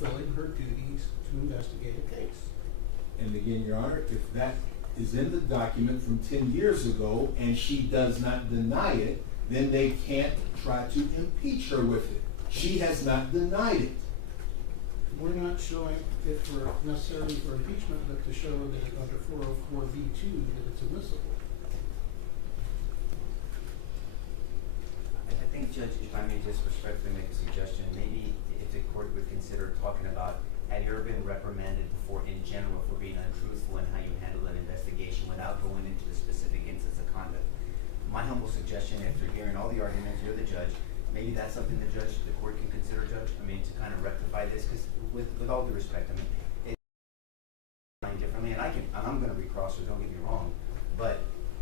fulfilling her duties to investigate a case. And again, Your Honor, if that is in the document from 10 years ago and she does not deny it, then they can't try to impeach her with it. She has not denied it. We're not showing it for necessarily for impeachment, but to show that under 404(b)(2) that it's admissible. I think, Judge, if I may just respectfully make a suggestion, maybe if the court would consider talking about, had you ever been reprimanded before in general for being untruthful in how you handle an investigation without going into the specific instance of conduct? My humble suggestion, after hearing all the arguments, you're the judge, maybe that's something the court can consider, Judge. I mean, to kind of rectify this, because with all due respect, I mean, it's differently, and I'm going to recross her, don't get me wrong, but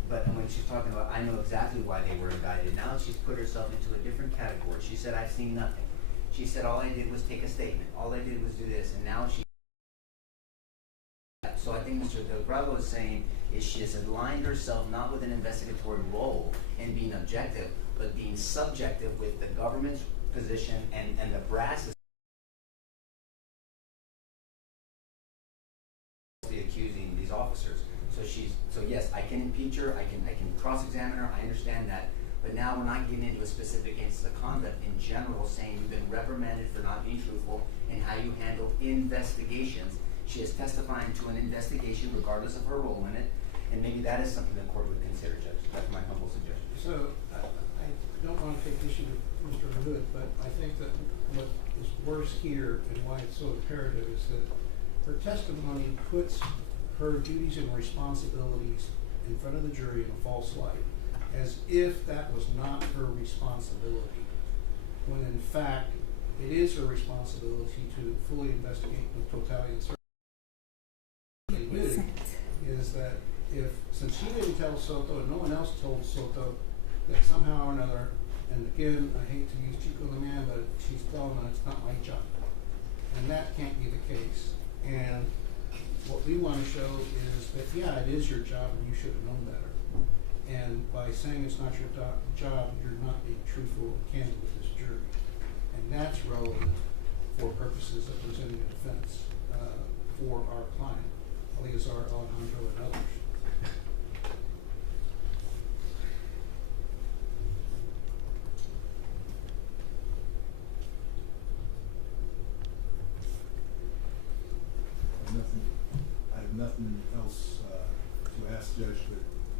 when she's talking about, I know exactly why they were indicted. Now she's put herself into a different category. She said, I've seen nothing. She said, all I did was take a statement. All I did was do this, and now she. So I think Mr. Bravo is saying is she has aligned herself not with an investigatory role in being objective, but being subjective with the government's position and the brass accusing these officers. So yes, I can impeach her, I can cross-examine her, I understand that, but now we're not getting into a specific instance of conduct in general, saying you've been reprimanded for not being truthful in how you handle investigations. She is testifying to an investigation regardless of her role in it, and maybe that is something the court would consider, Judge. That's my humble suggestion. So I don't want to take issue with Mr. Hood, but I think that what is worse here and why it's so imperative is that her testimony puts her duties and responsibilities in front of the jury in a false light, as if that was not her responsibility, when in fact it is her responsibility to fully investigate the totality of circumstances. Is that since she didn't tell Soto and no one else told Soto, that somehow or another, and again, I hate to use Chico the man, but she's telling them it's not my job. And that can't be the case. And what we want to show is that, yeah, it is your job and you should have known better. And by saying it's not your job, you're not being truthful and candid with this jury. And that's relevant for purposes of presenting a defense for our client, Eleazar, Alejandro, and others. I have nothing else to ask, Judge,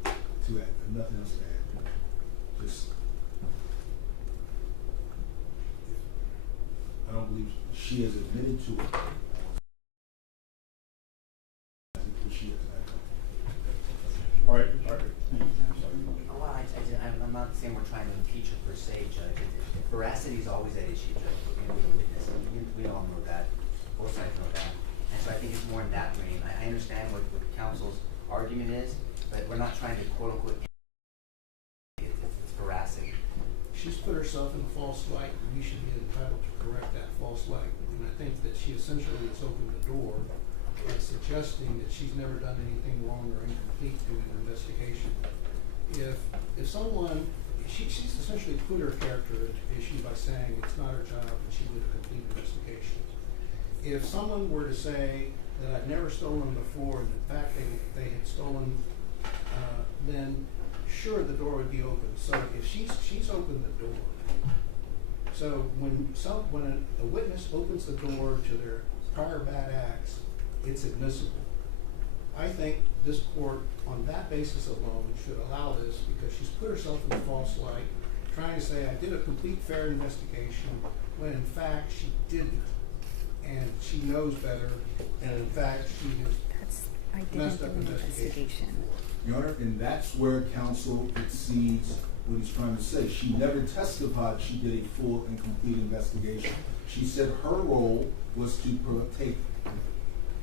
but to add, nothing else to add. Just, I don't believe she has admitted to it. I think she has. All right. Well, I'm not saying we're trying to impeach her per se, Judge. Veracity is always at issue, Judge, but we know the witness. We all know that. Both sides know that. And so I think it's more in that vein. I understand what counsel's argument is, but we're not trying to quote unquote it's veracity. She's put herself in a false light, and we should be entitled to correct that false light. And I think that she essentially has opened the door by suggesting that she's never done anything wrong or incomplete doing an investigation. If someone, she's essentially put her character into issue by saying it's not her job and she did a complete investigation. If someone were to say that I've never stolen before, and in fact they had stolen, then sure the door would be open. So if she's opened the door, so when a witness opens the door to their prior bad acts, it's admissible. I think this court, on that basis alone, should allow this because she's put herself in a false light, trying to say I did a complete fair investigation, when in fact she didn't. And she knows better, and in fact she has messed up investigation. Your Honor, and that's where counsel exceeds what he's trying to say. She never testified she did a full and complete investigation. She said her role was to take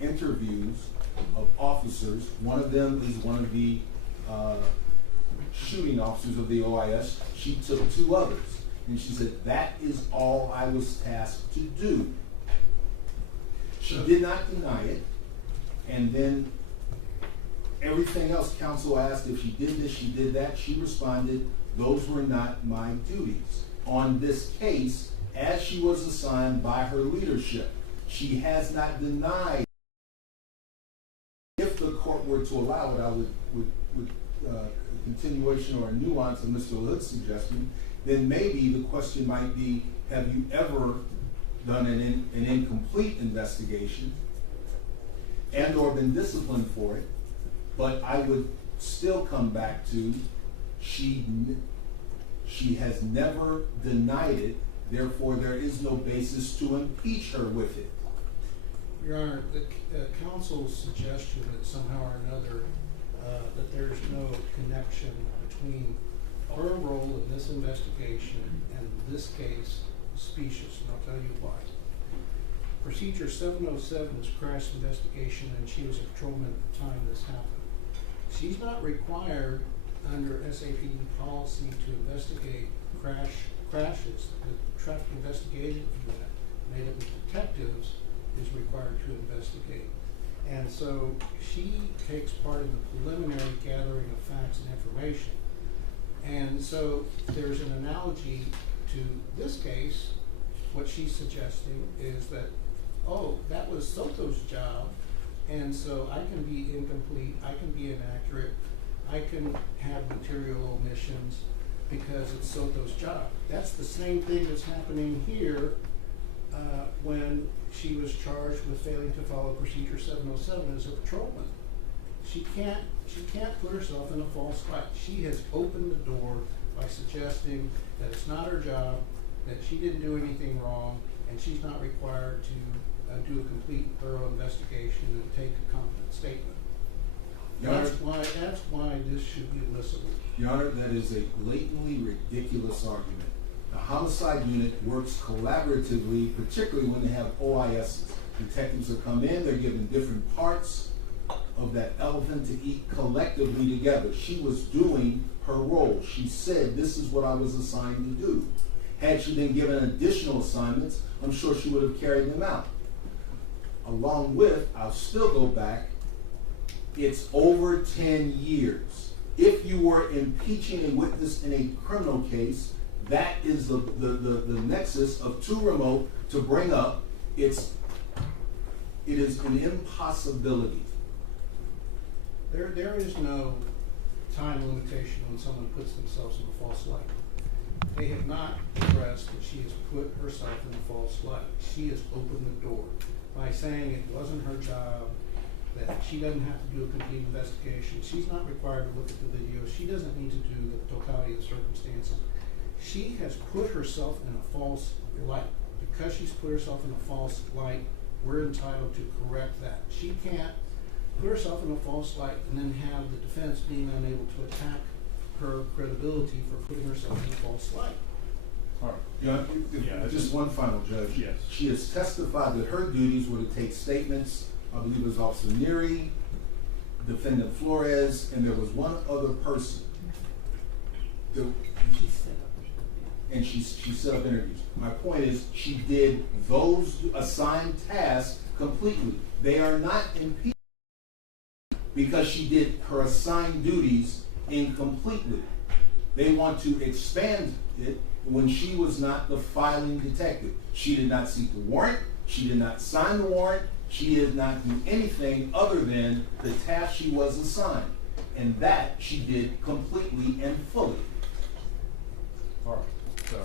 interviews of officers. One of them is one of the shooting officers of the OIS. She took two others, and she said that is all I was tasked to do. She did not deny it, and then everything else counsel asked, if she did this, she did that, she responded, those were not my duties on this case as she was assigned by her leadership. She has not denied. If the court were to allow it, I would a continuation or a nuance of Mr. Hood's suggestion, then maybe the question might be, have you ever done an incomplete investigation and or been disciplined for it? But I would still come back to, she has never denied it, therefore there is no basis to impeach her with it. Your Honor, the counsel's suggestion that somehow or another that there's no connection between her role in this investigation and this case is specious, and I'll tell you why. Procedure 707 is crash investigation, and she was a patrolman at the time this happened. She's not required under SAPD policy to investigate crashes. The traffic investigative unit made up of detectives is required to investigate. And so she takes part in the preliminary gathering of facts and information. And so there's an analogy to this case. What she's suggesting is that, oh, that was Soto's job, and so I can be incomplete, I can be inaccurate, I can have material omissions because it's Soto's job. That's the same thing that's happening here when she was charged with failing to follow procedure 707 as a patrolman. She can't put herself in a false light. She has opened the door by suggesting that it's not her job, that she didn't do anything wrong, and she's not required to do a complete, thorough investigation and take a competent statement. That's why this should be admissible. Your Honor, that is a blatantly ridiculous argument. The homicide unit works collaboratively, particularly when they have OISs. Detectives will come in, they're given different parts of that elephant to eat collectively together. She was doing her role. She said, this is what I was assigned to do. Had she been given additional assignments, I'm sure she would have carried them out. Along with, I'll still go back, it's over 10 years. If you were impeaching a witness in a criminal case, that is the nexus of too remote to bring up. It is an impossibility. There is no time limitation when someone puts themselves in a false light. They have not expressed that she has put herself in a false light. She has opened the door by saying it wasn't her job, that she doesn't have to do a complete investigation. She's not required to look at the video. She doesn't need to do the totality of the circumstances. She has put herself in a false light. Because she's put herself in a false light, we're entitled to correct that. She can't put herself in a false light and then have the defense being unable to attack her credibility for putting herself in a false light. All right. Just one final, Judge. Yes. She has testified that her duties were to take statements. I believe it was Officer Neary, Defendant Flores, and there was one other person. And she set up interviews. My point is, she did those assigned tasks completely. They are not impeached because she did her assigned duties incompletely. They want to expand it when she was not the filing detective. She did not seek the warrant. She did not sign the warrant. She did not do anything other than the task she was assigned. And that she did completely and fully. All right, so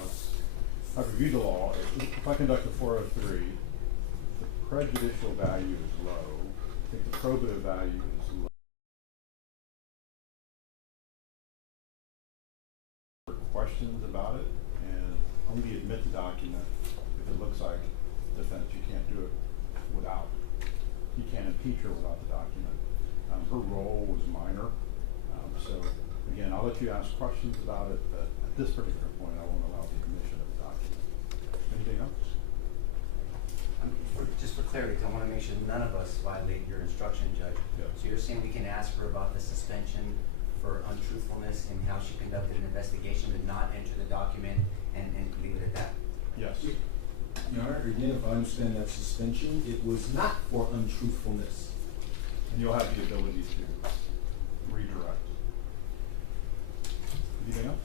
I've reviewed the law. If I conduct a 403, the prejudicial value is low. I think the probative value is low. Questions about it, and only admit the document if it looks like defense. You can't do it without. You can't impeach her without the document. Her role was minor, so again, I'll let you ask questions about it, but at this particular point, I won't allow the admission of the document. Anything else? Just for clarity, 'cause I want to make sure none of us violate your instruction, Judge. Yeah. So you're saying we can ask her about the suspension for untruthfulness and how she conducted an investigation, but not enter the document and leave it at that? Yes. Your Honor, again, if I understand that suspension, it was not for untruthfulness. And you'll have the ability to redirect. Anything else?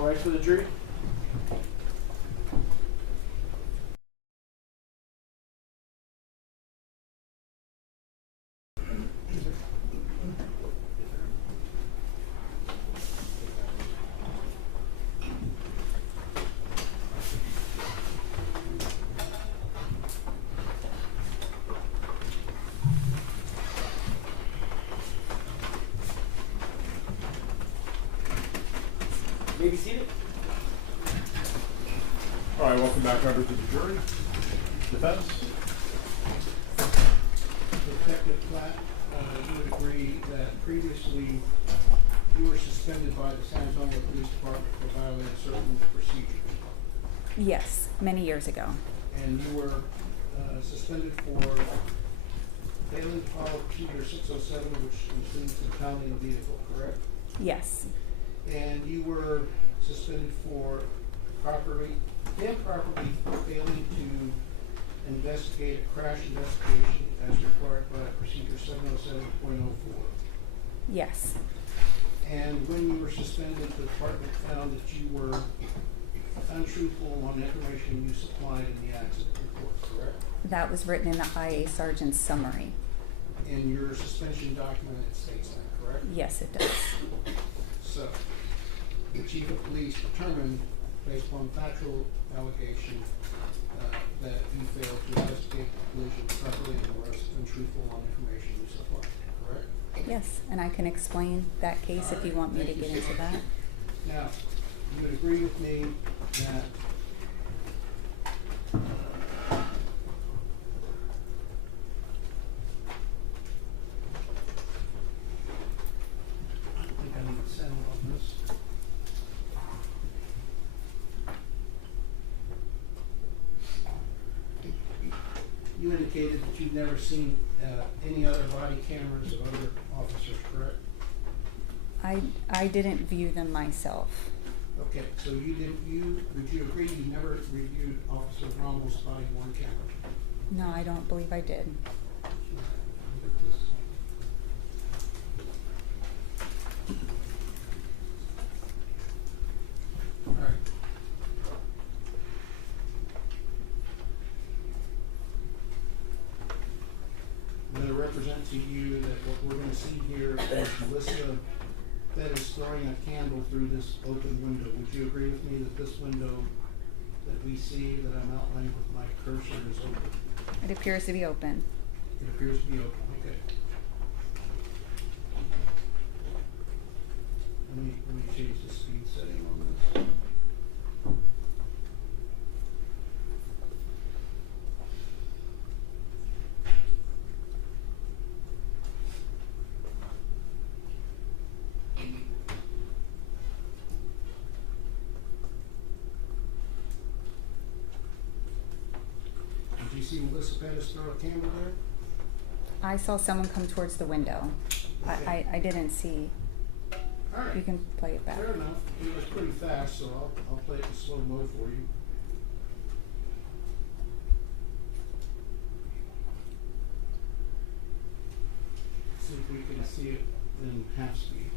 All right for the jury? You may be seated. All right, welcome back, members of the jury. Defense? Detective Platt, you would agree that previously you were suspended by the San Antonio Police Department for violating certain procedures, Yes, many years ago. and you were suspended for failing to follow procedure 607, which includes impounding a vehicle, correct? Yes, And you were suspended for improperly failing to investigate a crash investigation as required by procedure 707.04. yes, And when you were suspended, the department found that you were untruthful on information you supplied in the accident report, correct? that was written in the IA sergeant's summary. In your suspension document, it states that, correct? Yes, it does. So, the chief of police determined, based upon factual allegation, that you failed to investigate the collision properly and were untruthful on information you supplied, correct? Yes, and I can explain that case if you want me to Thank get you into so that. much. Now, you would agree with me that I think I need sound on this. You indicated that you've never seen any other body cameras of other officers, correct? I didn't view them myself. Okay, so would you agree you never reviewed Officer Rommel's body worn camera? No, I don't believe I did. All right. I'm gonna represent to you that what we're gonna see here is Melissa Perez throwing a candle through this open window. Would you agree with me that this window that we see, that I'm outlining with my cursor, is open? It appears to be open. It appears to be open, okay. Let me change the speed setting on this. Did you see Melissa Perez throw a candle there? I saw someone come towards the window. Okay. I didn't see. All right. You can play it back. Fair enough. It was pretty fast, so I'll play it in slow mo for you. See if we can see it in half speed.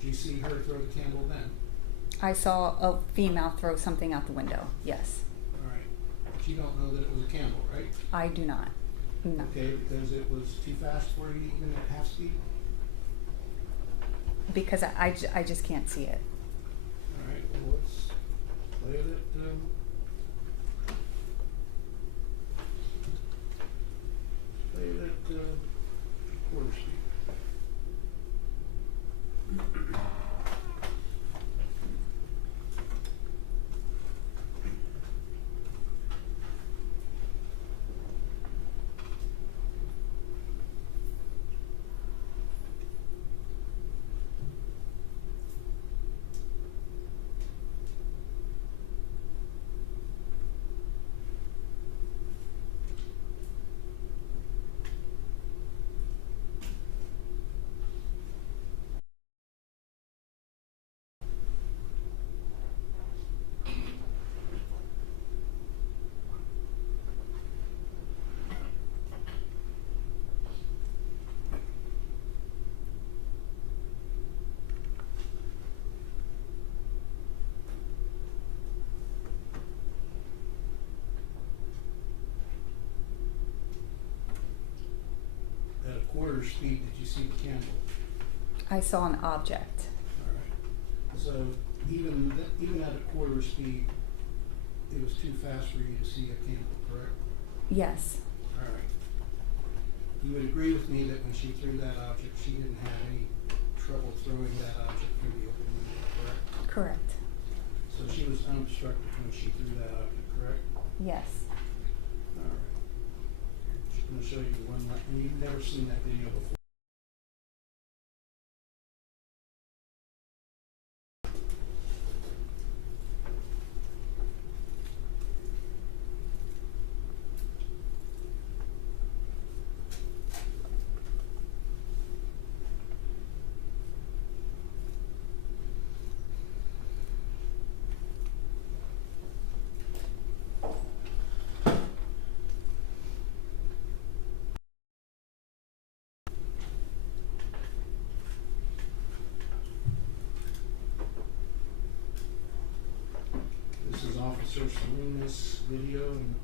Did you see her throw the candle then? I saw a female throw something out the window. Yes. All right. But you don't know that it was a candle, right? I do not. No. Okay, because it was too fast for you even at half speed? Because I just can't see it. All right, well, let's play it at, quarter speed. quarter speed did you see the candle? I saw an object. All right. So even at a quarter speed, it was too fast for you to see a candle, correct? Yes, All right. You would agree with me that when she threw that object, she didn't have any trouble throwing that object through the open window, correct? correct. So she was unobstructed when she threw that object, correct? Yes. All right. Just gonna show you one, and you've never seen that video before. This is Officer Salinas' video, and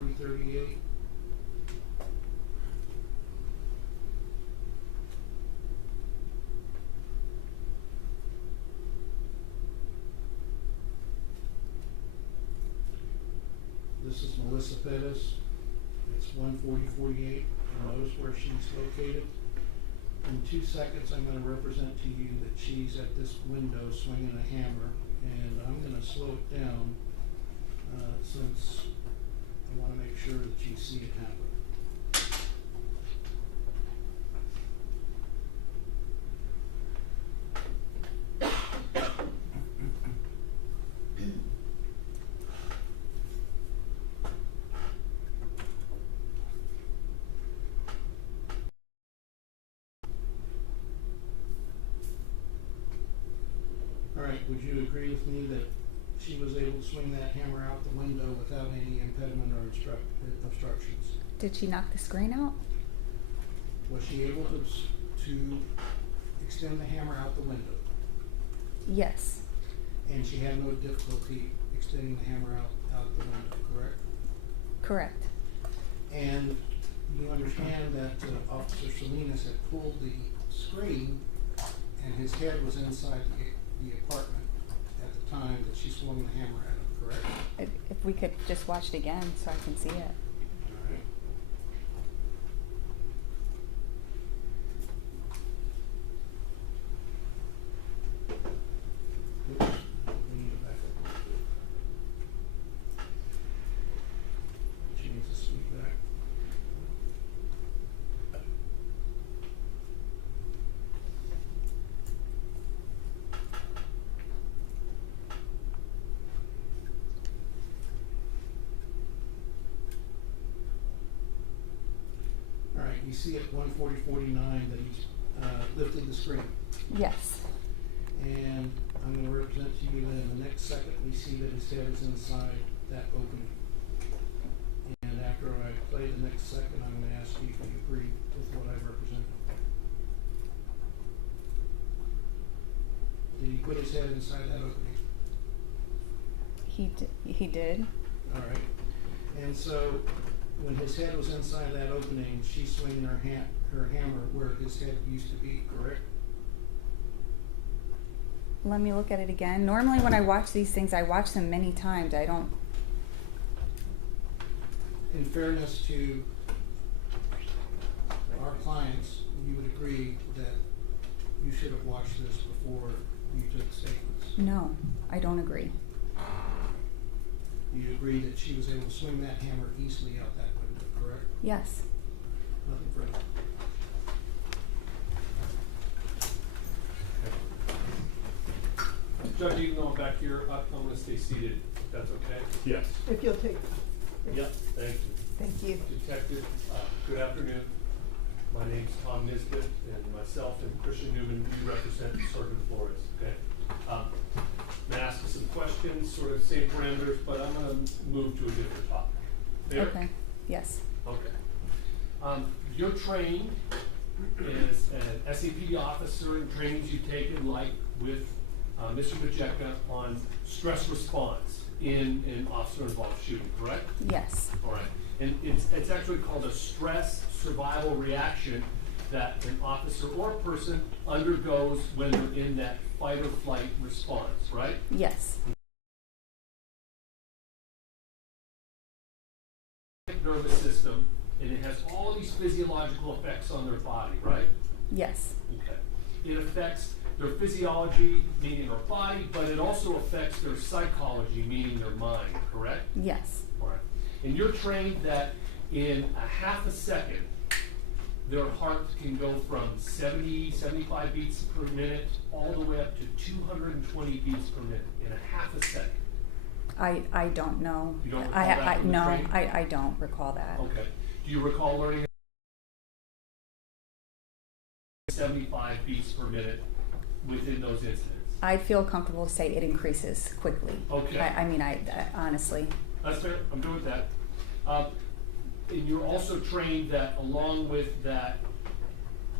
338. This is Melissa Perez. It's 14048. And notice where she's located. In 2 seconds, I'm going to represent to you that she's at this window swinging a hammer, and I'm going to slow it down since I want to make sure that you see it happen. All right, would you agree with me that she was able to swing that hammer out the window without any impediment or obstructions? Did she knock the screen out? Was she able to extend the hammer out the window? Yes, And she had no difficulty extending the hammer out the window, correct? correct. And you understand that Officer Salinas had pulled the screen and his head was inside the apartment at the time that she swung the hammer at him, correct? If we could just watch it again so I can see it. All right. Oops, we need to back up a little bit. She needs to speak back. All right, you see at 1:40:49 that he's lifted the screen. Yes, And I'm going to represent to you that in the next second, we see that his head is inside that opening. And after I play the next second, I'm going to ask you if you agree with what I represented. Did he put his head inside that opening? he did. All right. And so when his head was inside that opening, she's swinging her hammer where his head used to be, correct? Let me look at it again. Normally when I watch these things, I watch them many times. I don't, In fairness to our clients, you would agree that you should have watched this before you took statements. no, I don't agree. You agree that she was able to swing that hammer easily out that window, correct? Yes, Nothing further. Judge, even though I'm back here, I'm gonna stay seated, if that's okay? Yes. If you'll take, Yep, thank you. thank you. Detective, good afternoon. My name's Tom Nisbet, and myself and Christian Newman, we represent Sergeant Flores, okay? I'm gonna ask you some questions, sort of same parameters, but I'm gonna move to a different topic. Fair? okay, yes, Okay. You're trained as an SAPD officer in trainings you've taken, like with Mr. Majeka, on stress response. in an officer-involved shooting, correct? Yes. All right. And it's actually called a stress survival reaction that an officer or person undergoes when they're in that fight or flight response, right? Yes. Nervous system, and it has all these physiological effects on their body, right? Yes. Okay. It affects their physiology, meaning their body, but it also affects their psychology, meaning their mind, correct? Yes. All right. And you're trained that in a half a second, their heart can go from 70, 75 beats per minute all the way up to 220 beats per minute in a half a second. I don't know. You don't recall that from the no, training? I don't recall that. Okay. Do you recall learning 75 beats per minute within those incidents? I feel comfortable to say it increases quickly. Okay. I honestly. That's fair. I'm good with that. And you're also trained that along with that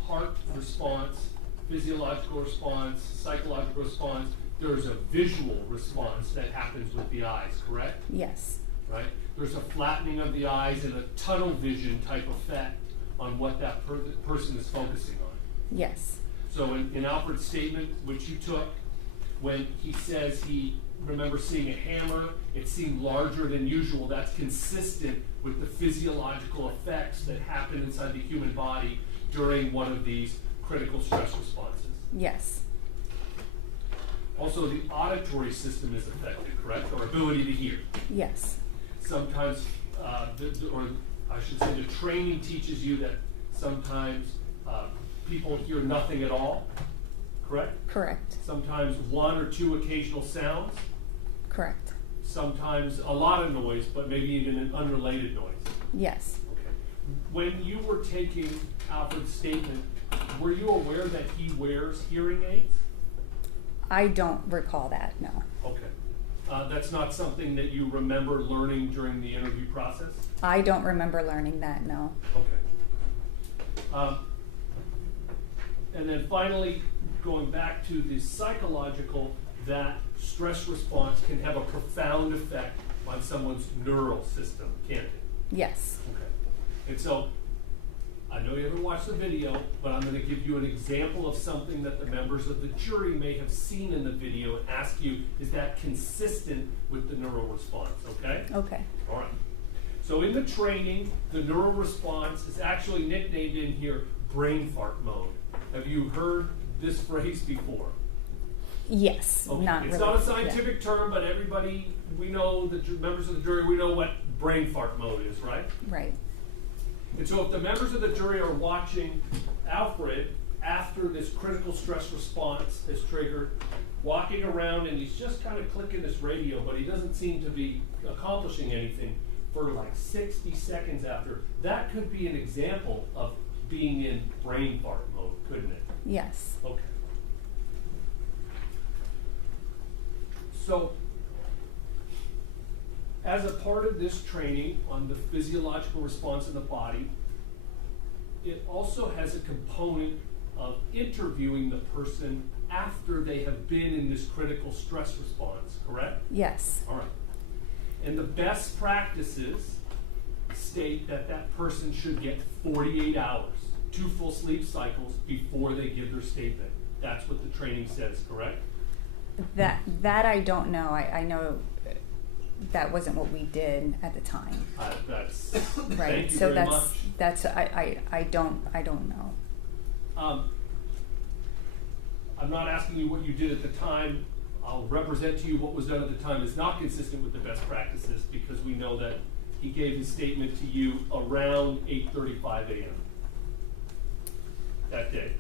heart response, physiological response, psychological response, there's a visual response that happens with the eyes, correct? Yes. Right? There's a flattening of the eyes and a tunnel vision type effect on what that person is focusing on. Yes. So in Alfred's statement, which you took, when he says he remembers seeing a hammer, it seemed larger than usual, that's consistent with the physiological effects that happen inside the human body during one of these critical stress responses. Yes. Also, the auditory system is affected, correct? Or ability to hear. Yes. Sometimes, or I should say, the training teaches you that sometimes people hear nothing at all, correct? Correct. Sometimes one or two occasional sounds. Correct. Sometimes a lot of noise, but maybe even an unrelated noise. Yes. Okay. When you were taking Alfred's statement, were you aware that he wears hearing aids? I don't recall that, no. Okay. That's not something that you remember learning during the interview process? I don't remember learning that, no. Okay. And then finally, going back to the psychological, that stress response can have a profound effect on someone's neural system, can't it? Yes. Okay. And so, I know you haven't watched the video, but I'm going to give you an example of something that the members of the jury may have seen in the video and ask you, is that consistent with the neural response, okay? Okay. All right. So in the training, the neural response is actually nicknamed in here brain fart mode. Have you heard this phrase before? Yes. Okay. Not It's really. not a scientific term, but everybody, we know, the members of the jury, we know what brain fart mode is, right? Right. And so if the members of the jury are watching Alfred after this critical stress response is triggered, walking around and he's just kind of clicking this radio, but he doesn't seem to be accomplishing anything for like 60 seconds after, that could be an example of being in brain fart mode, couldn't it? Yes. Okay. So, as a part of this training on the physiological response in the body, it also has a component of interviewing the person after they have been in this critical stress response, correct? Yes. All right. And the best practices state that that person should get 48 hours, 2 full sleep cycles before they give their statement. That's what the training says, correct? That I don't know. I know that wasn't what we did at the time. That's Right. Thank you So very much. I don't know. I'm not asking you what you did at the time. I'll represent to you what was done at the time is not consistent with the best practices because we know that he gave his statement to you around 8:35 a.m. that day.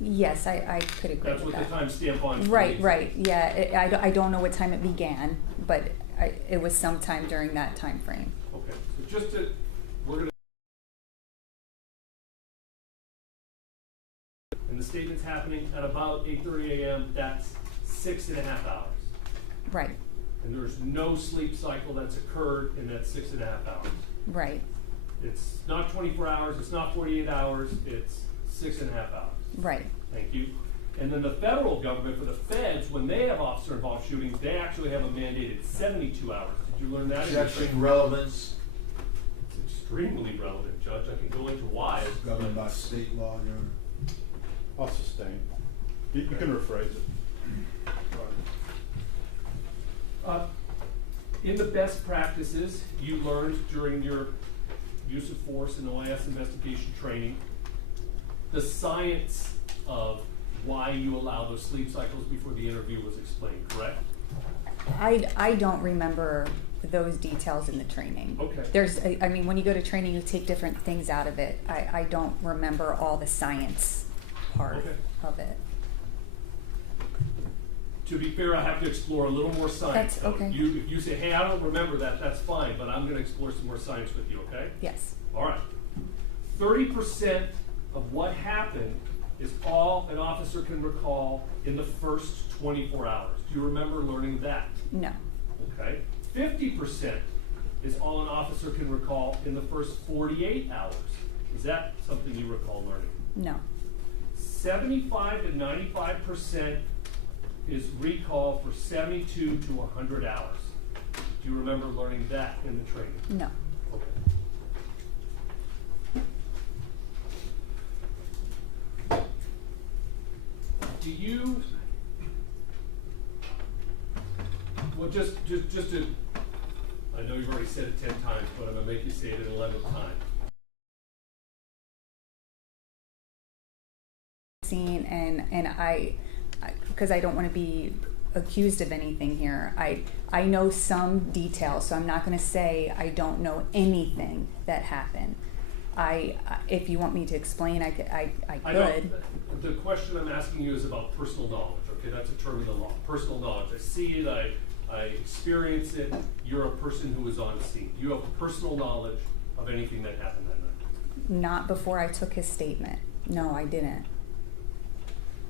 Yes, I could agree That's with what that. the timestamp on. Right, right. Yeah, I don't know what time it began, but it was sometime during that time frame. Okay, so just to, we're gonna, and the statement's happening at about 8:30 a.m., that's 6.5 hours. Right, And there's no sleep cycle that's occurred in that 6.5 hours. right, It's not 24 hours, it's not 48 hours, it's 6.5 hours. right. Thank you. And then the federal government, for the feds, when they have officer-involved shootings, they actually have a mandated 72 hours. Did you learn that? in your training? Objection, relevance, It's extremely relevant, Judge. I can go into why. governed by state law, Your Honor. I'll sustain. You can rephrase it. In the best practices you learned during your use of force and OIS investigation training, the science of why you allow those sleep cycles before the interview was explained, correct? I don't remember those details in the training. Okay. I mean, when you go to training, you take different things out of it. I don't remember all the science part Okay. of it. To be fair, I have to explore a little more science. That's okay. If you say, hey, I don't remember that, that's fine, but I'm gonna explore some more science with you, okay? Yes. All right. 30% of what happened is all an officer can recall in the first 24 hours. Do you remember learning that? No. Okay. 50% is all an officer can recall in the first 48 hours. Is that something you recall learning? No. 75 to 95% is recall for 72 to 100 hours. Do you remember learning that in the training? No. Okay. Do you, well, just to, I know you've already said it 10 times, but I'm gonna make you say it an 11th time. Seen and I because I don't want to be accused of anything here. I know some details, so I'm not going to say I don't know anything that happened. If you want me to explain, I could. don't, the question I'm asking you is about personal knowledge, okay? That's a term in the law, personal knowledge. I see it, I experience it. You're a person who was on scene. Do you have personal knowledge of anything that happened that night? Not before I took his statement. No, I didn't.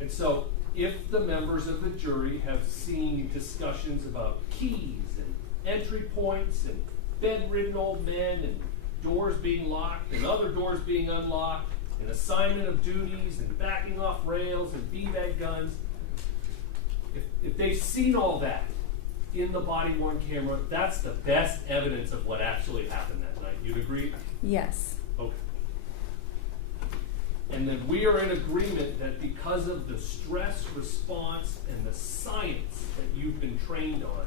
And so, if the members of the jury have seen discussions about keys and entry points and bedridden old men and doors being locked and other doors being unlocked and assignment of duties and backing off rails and beanbag guns, if they've seen all that in the body-worn camera, that's the best evidence of what actually happened that night. You'd agree? Yes. Okay. And then we are in agreement that because of the stress response and the science that you've been trained on,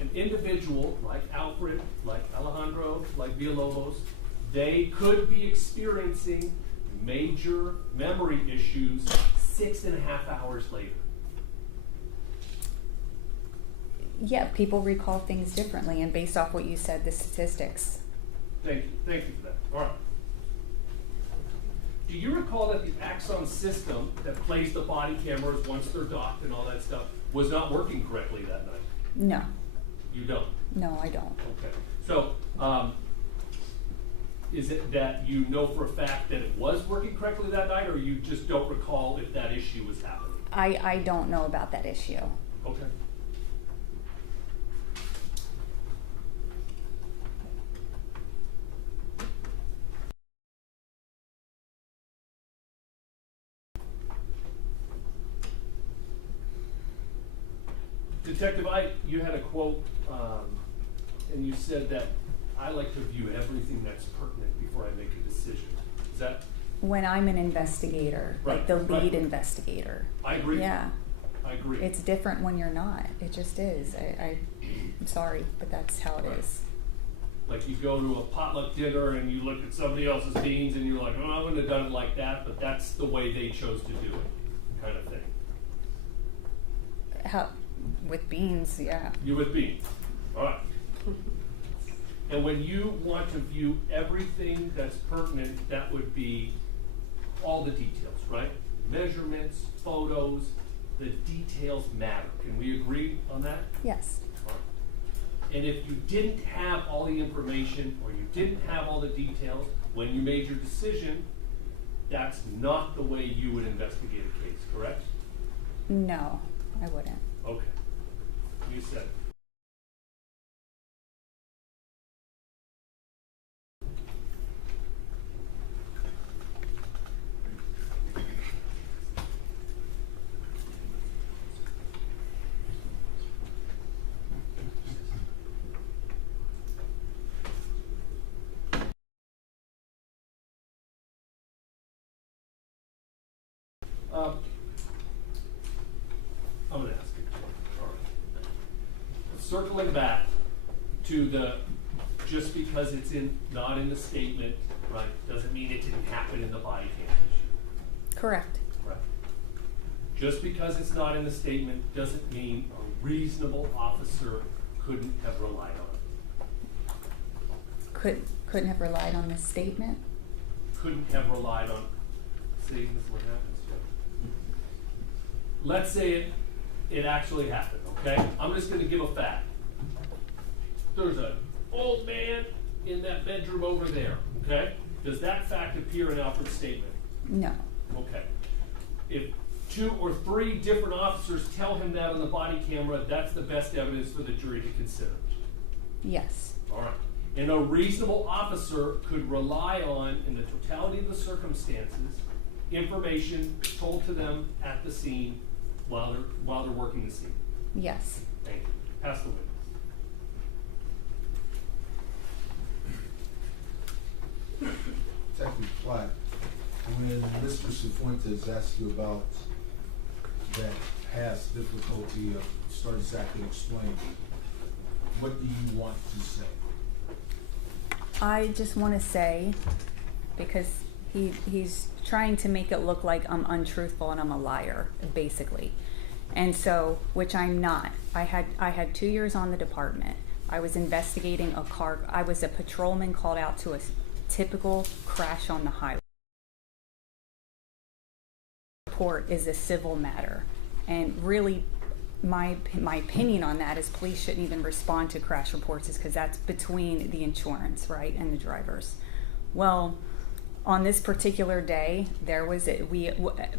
an individual like Alfred, like Alejandro, like Villalobos, they could be experiencing major memory issues 6.5 hours later. Yeah, people recall things differently, and based off what you said, the statistics. Thank you for that. All right. Do you recall that the Axon system that plays the body cameras once they're docked and all that stuff was not working correctly that night? No. You don't? No, I don't. Okay. So, is it that you know for a fact that it was working correctly that night, or you just don't recall if that issue was happening? I don't know about that issue. Okay. Detective, you had a quote, and you said that I like to view everything that's pertinent before I make a decision. Is that? When I'm an investigator, like the Right, lead right. investigator. I agree. Yeah. I agree. It's different when you're not. It just is. I'm sorry, but that's how it Right. is. Like you go to a potluck dinner and you look at somebody else's beans and you're like, oh, I wouldn't have done it like that, but that's the way they chose to do it, kind of thing. How, with beans, yeah. You with me? All right. And when you want to view everything that's pertinent, that would be all the details, right? Measurements, photos, the details matter. Can we agree on that? Yes. All right. And if you didn't have all the information or you didn't have all the details when you made your decision, that's not the way you would investigate a case, correct? No, I wouldn't. Okay. You said it. I'm gonna ask it. All right. Circling back to the, just because it's not in the statement, right, doesn't mean it didn't happen in the body cam issue. Correct. Right. Just because it's not in the statement doesn't mean a reasonable officer couldn't have relied on it. Couldn't have relied on this statement? Couldn't have relied on, see, this is what happens. Let's say it actually happened, okay? I'm just gonna give a fact. There's an old man in that bedroom over there, okay? Does that fact appear in Alfred's statement? No. Okay. If 2 or 3 different officers tell him that on the body camera, that's the best evidence for the jury to consider. Yes. All right. And a reasonable officer could rely on, in the totality of the circumstances, information told to them at the scene while they're working the scene. Yes. Thank you. Pass the witness. Detective Platt, when Mr. Cifuentes asked you about that past difficulty of starting to explain, what do you want to say? I just want to say, because he's trying to make it look like I'm untruthful and I'm a liar, basically. And so, which I'm not. I had 2 years on the department. I was investigating a car. I was a patrolman called out to a typical crash on the highway. Report is a civil matter, and really my opinion on that is police shouldn't even respond to crash reports, is because that's between the insurance, right, and the drivers. Well, on this particular day, there was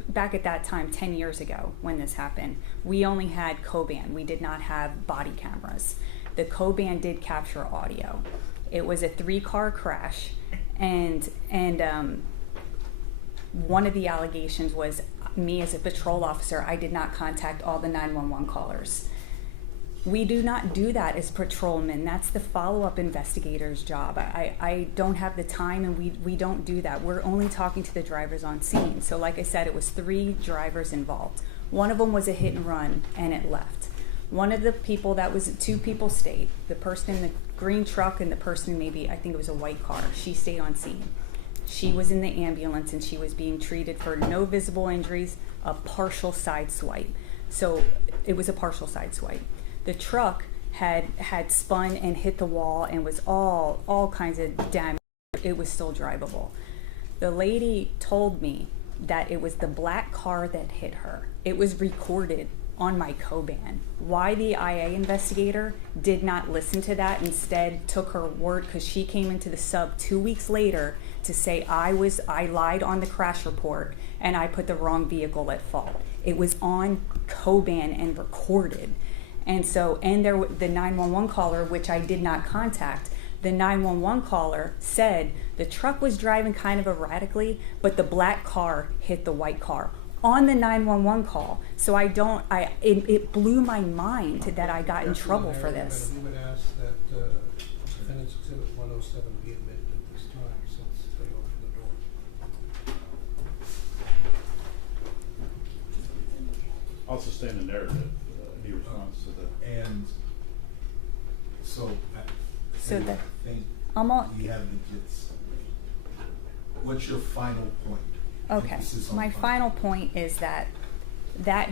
back at that time 10 years ago when this happened, we only had Coban. We did not have body cameras. The Coban did capture audio. It was a 3-car crash, and one of the allegations was me as a patrol officer, I did not contact all the 911 callers. We do not do that as patrolmen. That's the follow-up investigator's job. I don't have the time, and we don't do that. We're only talking to the drivers on scene. So like I said, it was 3 drivers involved. One of them was a hit and run, and it left. One of the people, that was 2 people stayed. The person in the green truck and the person maybe, I think it was a white car, she stayed on scene. She was in the ambulance and she was being treated for no visible injuries, a partial side swipe. So it was a partial side swipe. The truck had spun and hit the wall and was all kinds of damage. It was still drivable. The lady told me that it was the black car that hit her. It was recorded on my Coban. Why the IA investigator did not listen to that, instead took her word, because she came into the sub 2 weeks later to say I lied on the crash report and I put the wrong vehicle at fault. It was on Coban and recorded. And so, and there the 911 caller, which I did not contact, the 911 caller said the truck was driving kind of erratically, but the black car hit the white car on the 911 call. So it blew my mind that I got in trouble for this. We would ask that defendant's exhibit 107 be admitted at this time, since they opened the door. I'll sustain the narrative, any response to the. And so, So I the- think I'm all, you have the gist. What's your final point? okay, Emphasis on my final point is that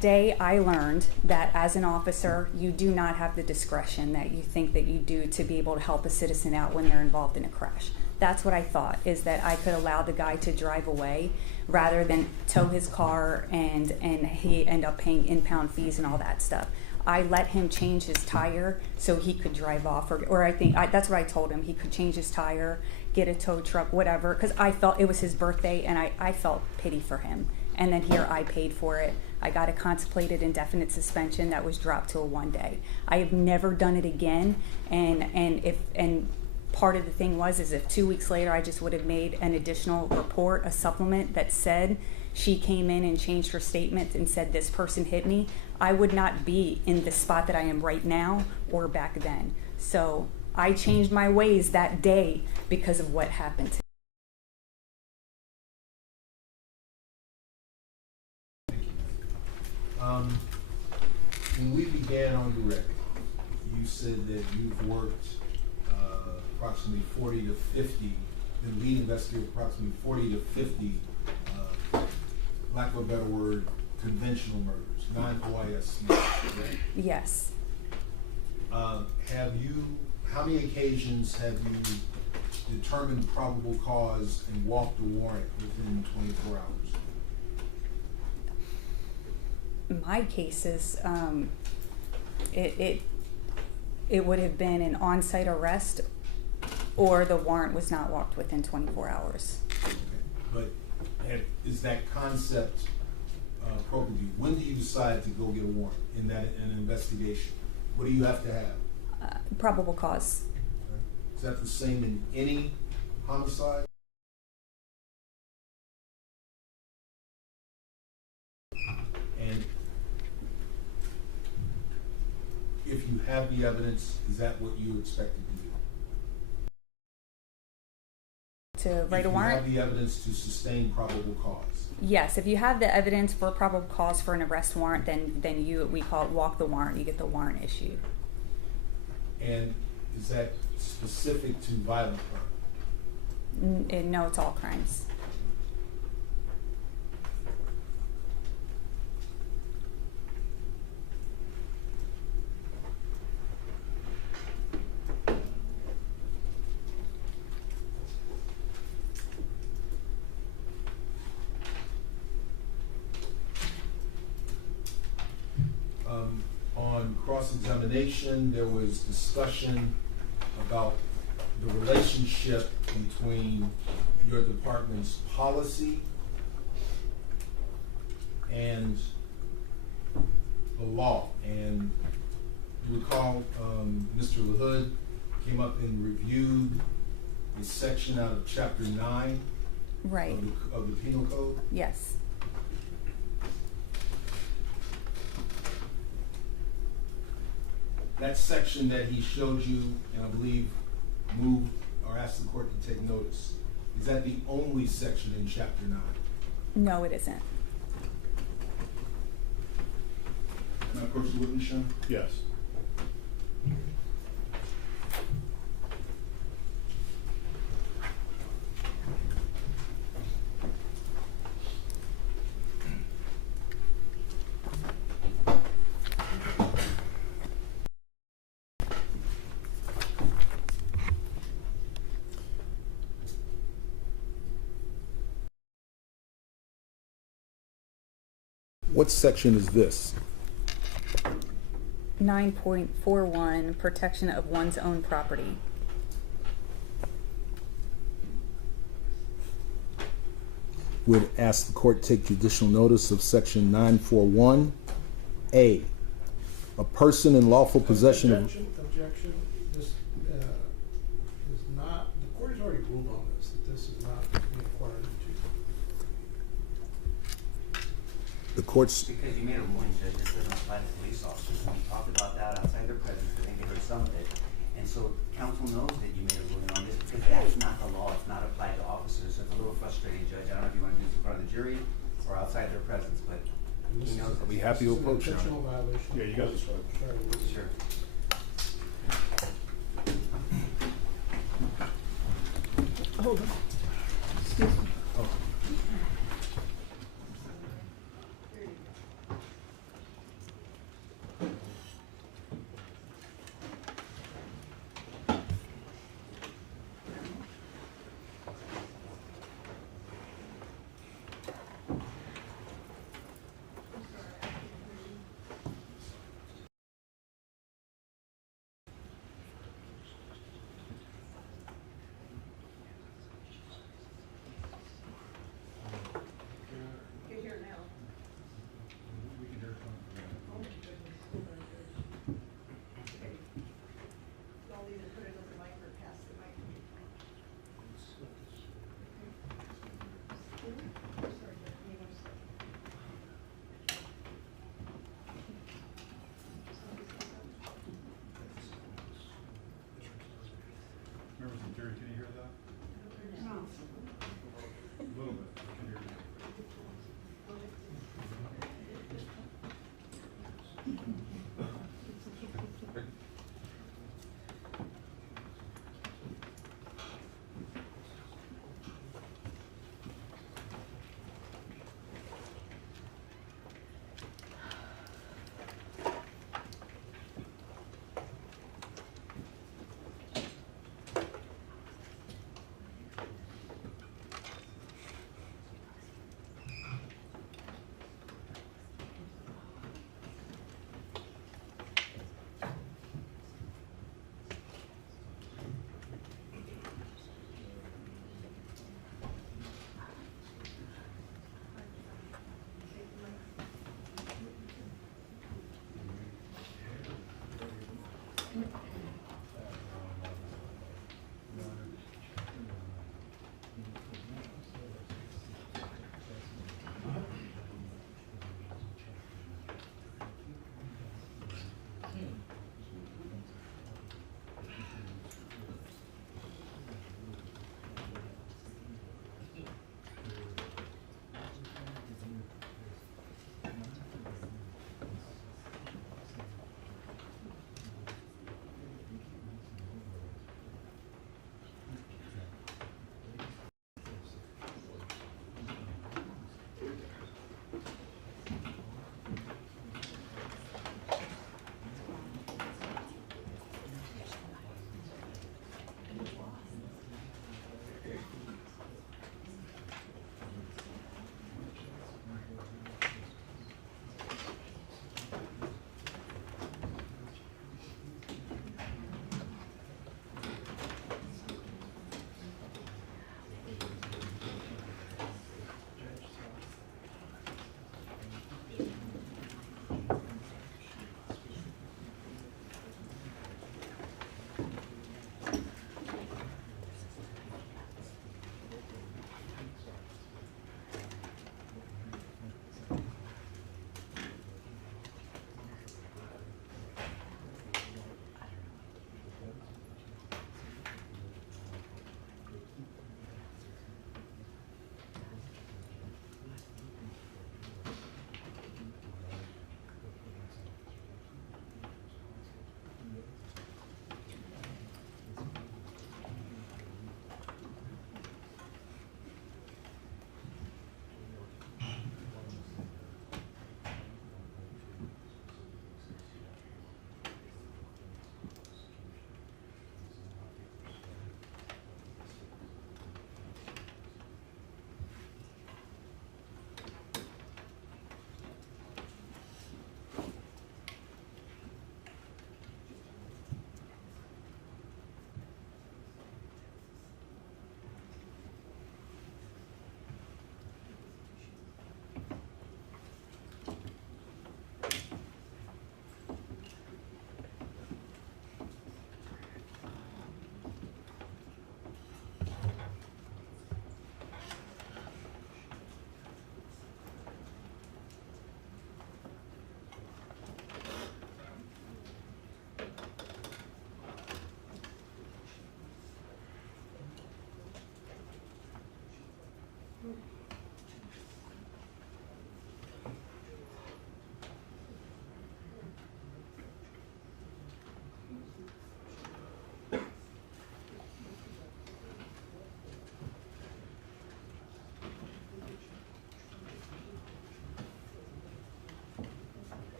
day I learned that as an officer, you do not have the discretion that you think that you do to be able to help a citizen out when they're involved in a crash. That's what I thought, is that I could allow the guy to drive away rather than tow his car and he end up paying impound fees and all that stuff. I let him change his tire so he could drive off, or I think that's what I told him. He could change his tire, get a tow truck, whatever, because I felt it was his birthday and I felt pity for him. And then here I paid for it. I got a contemplated indefinite suspension that was dropped to a 1 day. I have never done it again, and part of the thing is if 2 weeks later I just would have made an additional report, a supplement that said she came in and changed her statement and said this person hit me, I would not be in the spot that I am right now or back then. So I changed my ways that day because of what happened to me. Thank said that you've worked approximately 40 to 50, the lead investigator approximately 40 to 50, lack of a better word, conventional murders, non-OIS murders, right? Yes. How many occasions have you determined probable cause and walked the warrant within 24 hours? My cases, it would have been an on-site arrest, or the warrant was not walked within 24 hours. Okay. But is that concept appropriate? When do you decide to go get a warrant in an investigation? What do you have to have? Probable cause. Okay. Is that the same in any homicide? And if you have the evidence, is that what you expect to do? To write a warrant? If you have the evidence to sustain probable cause. Yes, if you have the evidence for probable cause for an arrest warrant, then we call it walk the warrant. You get the warrant issued. And is that specific to violent crime? No, it's all crimes. On cross-examination, there was discussion about the relationship between your department's policy and the law. And you recall Mr. LaHood came up and reviewed a section out of Chapter 9 Right. of the Penal Code. Yes. That section that he showed you, and I believe moved or asked the court to take notice, is that the only section in Chapter 9? No, it isn't. Can I approach the witness, Sean? Yes. What section is this? 9.41, protection of one's own property. Would ask the court to take judicial notice of Section 941A. A person in lawful possession of... Objection. This is not, the court has already ruled on this, that this is not being acquired into. The court's... Because you made a ruling, Judge, this doesn't apply to police officers, and we talked about that outside their presence, I think they heard some of it. And so counsel knows that you made a ruling on this, because that's not the law, it's not applied to officers, so it's a little frustrating, Judge. I don't know if you want to do this in front of the jury or outside their presence, but he knows that Be we happy to This is an approach, Your intentional Honor. violation. Yeah, you got this right. Sorry. Sure. Hold on. Excuse me.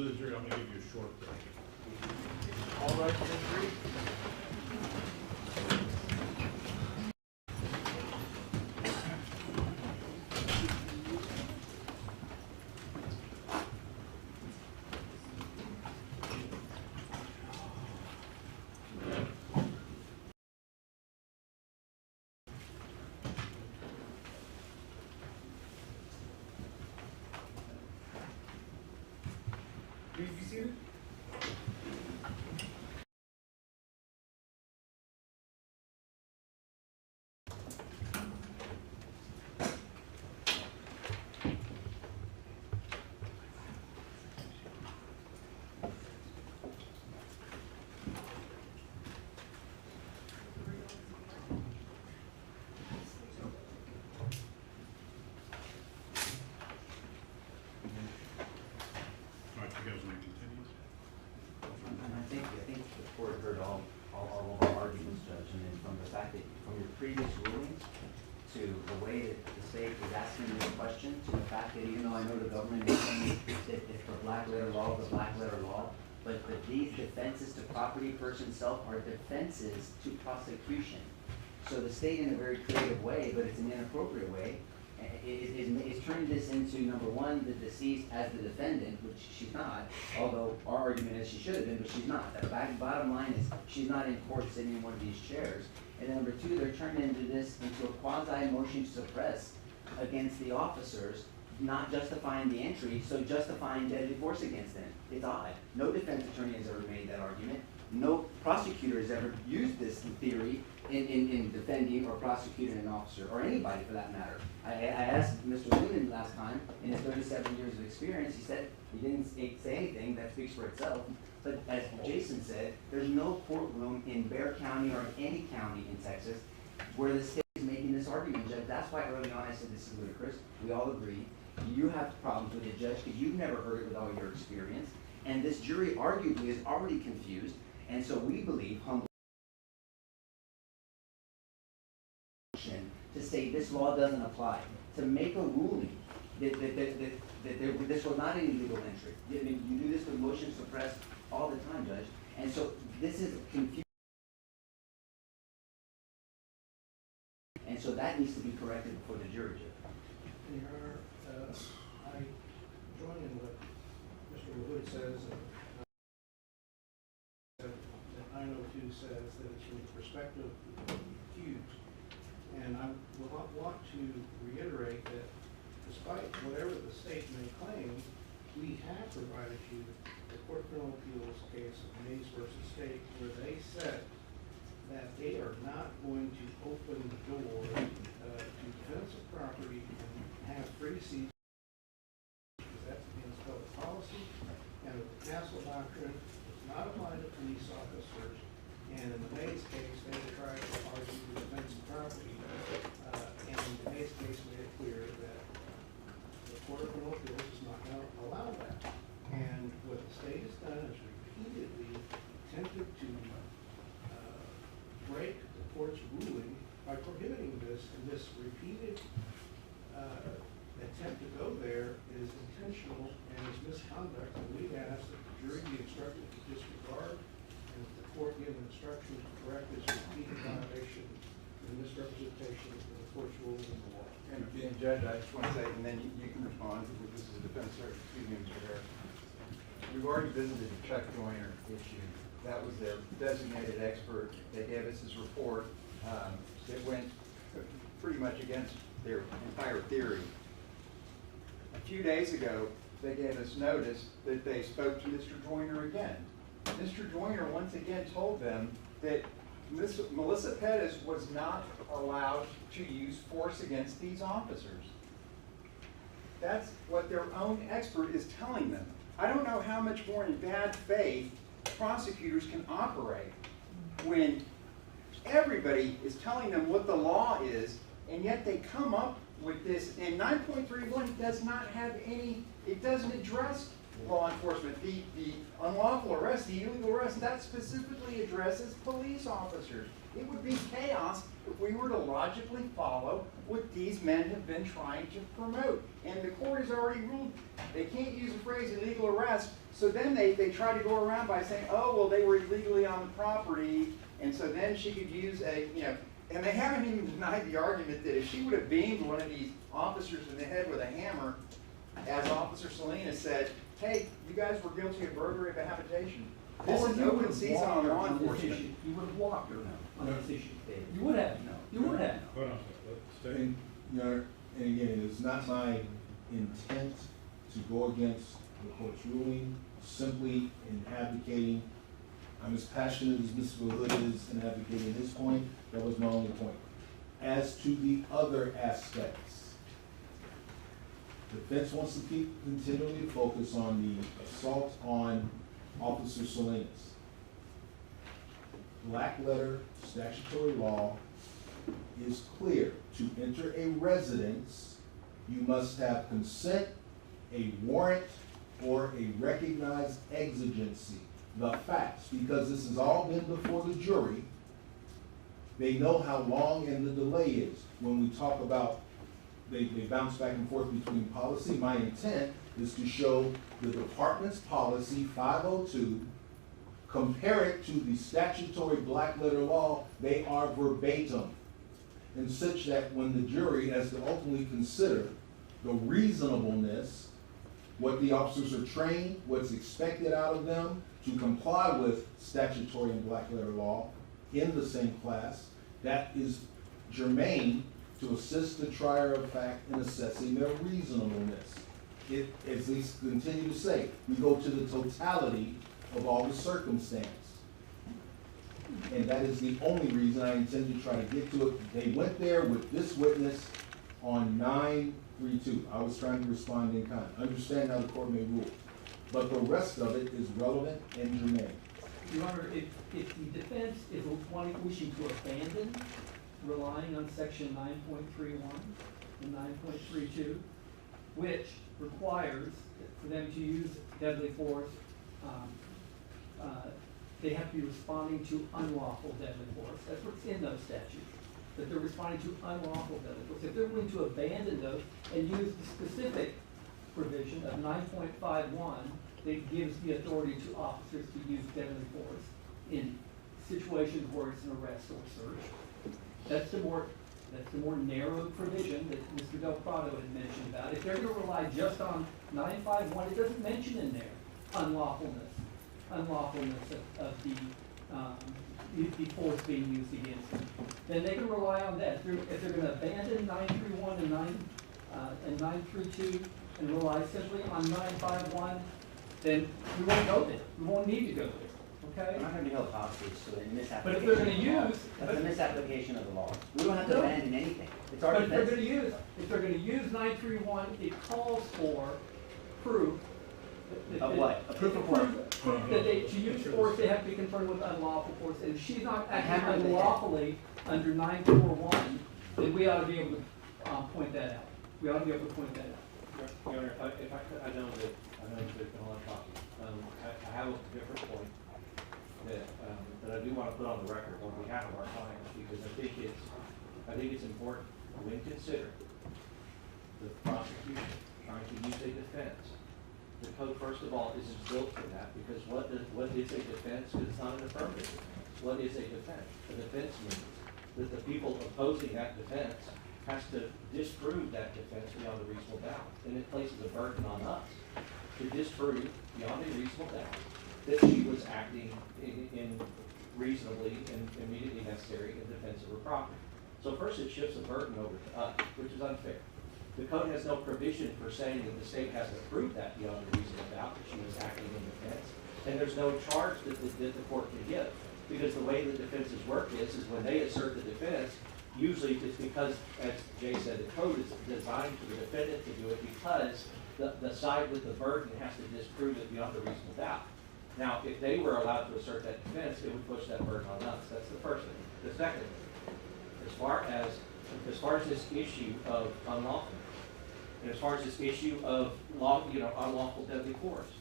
to the jury, I'm gonna give you a short break. All right, jury? Please be seated. All right, you guys want to continue? And I think the court heard all of our arguments, Judge, and then from the fact that, from your previous rulings to the way that the state is asking this question, to the fact that even though I know the government is saying that if the black letter law, the black letter law, but these defenses to property, person, self are defenses to prosecution. So the state, in a very creative way, but it's an inappropriate way, is turning this into, number one, the deceased as the defendant, which she's not, although our argument is she should have been, but she's not. The bottom line is, she's not in court sitting in one of these chairs. And then number two, they're turning this into a quasi-motion to suppress against the officers, not justifying the entry, so justifying deadly force against them. It's odd. No defense attorney has ever made that argument. No prosecutor has ever used this in theory in defending or prosecuting an officer, or anybody for that matter. I asked Mr. Newman last time, in his 37 years of experience, he said he didn't say anything, that speaks for itself. But as Jason said, there's no courtroom in Bexar County or in any county in Texas where the state is making this argument, Judge. That's why early on I said this is ludicrous. We all agree. You have problems with it, Judge, because you've never heard it with all your experience. And this jury arguably is already confused. And so we believe, humbly, to say this law doesn't apply, to make a ruling that this was not an illegal entry. I mean, you do this with motion to suppress all the time, Judge. And so this is confusing. And so that needs to be corrected before the jury, Judge. Your Honor, I join in what Mr. Wood says, that I know too says that it's from the perspective of the accused. And I will want to reiterate that despite whatever the state may claim, we have provided you the Court of Criminal Appeals case of Mays versus State, where they said that they are not going to open the door to defense of property and have free seats, because that's against public policy, and the Castle Doctrine does not apply to police officers. And in the Mays case, they tried to argue the defense of property, and the Mays case made it clear that the Court of Criminal Appeals is not going to allow that. And what the state has done is repeatedly attempted to break the court's ruling by prohibiting this, and this repeated attempt to go there is intentional and is misconduct, and we ask that the jury be instructed to disregard, and that the court give instructions to correct this repeated violation and misrepresentation of the court's ruling in the law. And Judge, I just want to say, and then you can respond, because this is a defense lawyer, excuse me, Mr. Harris. We've already visited the Chuck Joyner issue. That was their designated expert. They gave us his report. It went pretty much against their entire theory. A few days ago, they gave us notice that they spoke to Mr. Joyner again. Mr. Joyner once again told them that Melissa Perez was not allowed to use force against these officers. That's what their own expert is telling them. I don't know how much more in bad faith prosecutors can operate when everybody is telling them what the law is, and yet they come up with this. And 9.31 does not have any, it doesn't address law enforcement. The unlawful arrest, the illegal arrest, that specifically addresses police officers. It would be chaos if we were to logically follow what these men have been trying to promote. And the court has already ruled they can't use the phrase illegal arrest So then they tried to go around by saying, oh, well, they were illegally on the property, and so then she could use and they haven't even denied the argument that if she would have beamed one of these officers in the head with a hammer, as Officer Salinas said, hey, you guys were guilty of burglary of a habitation. This is open season on law enforcement. You would have walked her on this issue. You would have, you would have. Hold on, let's And, Your Honor, and again, it is not my intent to go against the court's ruling, simply in advocating. I'm as passionate as Mr. Hood is in advocating his point. That was my only point. As to the other aspects, the defense wants to continually focus on the assault on Officer Salinas. Black letter statutory law is clear. To enter a residence, you must have consent, a warrant, or a recognized exigency. The facts, because this has all been before the jury, they know how long and the delay is. When we talk about, they bounce back and forth between policy, my intent is to show the department's policy 502, compare it to the statutory black letter law, they are verbatim. And such that when the jury has to ultimately consider the reasonableness, what the officers are trained, what's expected out of them to comply with statutory and black letter law in the same class, that is germane to assist the trier of fact in assessing their reasonableness. It, as they continue to say, we go to the totality of all the circumstance. And that is the only reason I intend to try to get to it. They went there with this witness on 9/3/2. I was trying to respond in kind. Understand how the court may rule. But the rest of it is relevant and germane. Your Honor, if the defense is wishing to abandon relying on section 9.31 and 9.32, which requires for them to use deadly force, they have to be responding to unlawful deadly force. That's what's in those statutes, that they're responding to unlawful deadly force. If they're willing to abandon those and use the specific provision of 9.51 that gives the authority to officers to use deadly force in situations where it's an arrest or search, that's the more narrow provision that Mr. Del Prado had mentioned about. If they're going to rely just on 951, it doesn't mention in there unlawfulness of the force being used against them. Then they can rely on that. If they're going to abandon 931 and 932 and rely simply on 951, then we won't go there. We won't need to go there. Okay? We're not going to be held hostage to a misapplication. But if they're going to use, that's a misapplication of the law. We don't have to abandon anything. It's our but if defense. they're going to use 931, it calls for proof. Of what? A proof of what? Proof that to use force, they have to be confronted with unlawful force. And if she's not acting hammered the head. unlawfully under 941, then we ought to be able to point that out. We ought to be able to point that out. Your Honor, if I could, I know there's been a lot of talking. I have a different point that I do want to put on the record on behalf of our clients, because I think it's important when considered the prosecution trying to use a defense. The code, first of all, isn't built for that, because what is a defense? Because it's not an affirmative defense. What is a defense? A defense means that the people opposing that defense has to disprove that defense beyond a reasonable doubt. And it places a burden on us to disprove beyond a reasonable doubt that she was acting in reasonably and immediately necessary in defense of her property. So first it shifts a burden over to us, which is unfair. The code has no provision for saying that the state has to prove that beyond a reasonable doubt that she was acting in defense. And there's no charge that the court can give. Because the way the defenses work is when they assert the defense, usually it's because, as Jay said, the code is designed for the defendant to do it because the side with the burden has to disprove it beyond a reasonable doubt. Now, if they were allowed to assert that defense, it would push that burden on us. That's the first thing. The second thing, as far as this issue of unlawfulness, and as far as this issue of unlawful deadly force,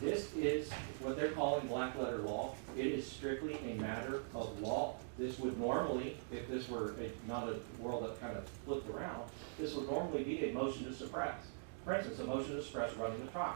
this is what they're calling black letter law. It is strictly a matter of law. This would normally, if this were not a world that kind of flipped around, this would normally be a motion to suppress. For instance, a motion to suppress running the trial.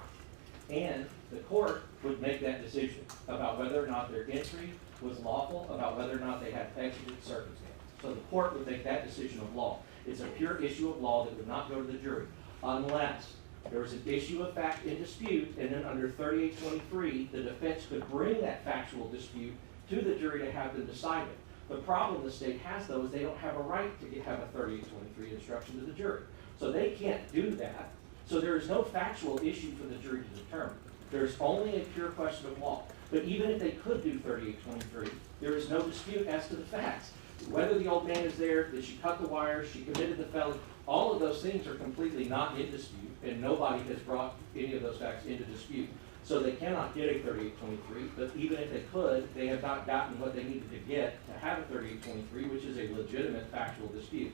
And the court would make that decision about whether or not their entry was lawful, about whether or not they had exigent circumstances. So the court would make that decision of law. It's a pure issue of law that would not go to the jury unless there was an issue of fact in dispute, and then under 3823, the defense could bring that factual dispute to the jury to have them decide it. The problem the state has, though, is they don't have a right to have a 3823 instruction to the jury. So they can't do that. So there is no factual issue for the jury to determine. There's only a pure question of law. But even if they could do 3823, there is no dispute as to the facts. Whether the old man is there, that she cut the wires, she committed the felony, all of those things are completely not in dispute, and nobody has brought any of those facts into dispute. So they cannot get a 3823, but even if they could, they have not gotten what they needed to get to have a 3823, which is a legitimate factual dispute.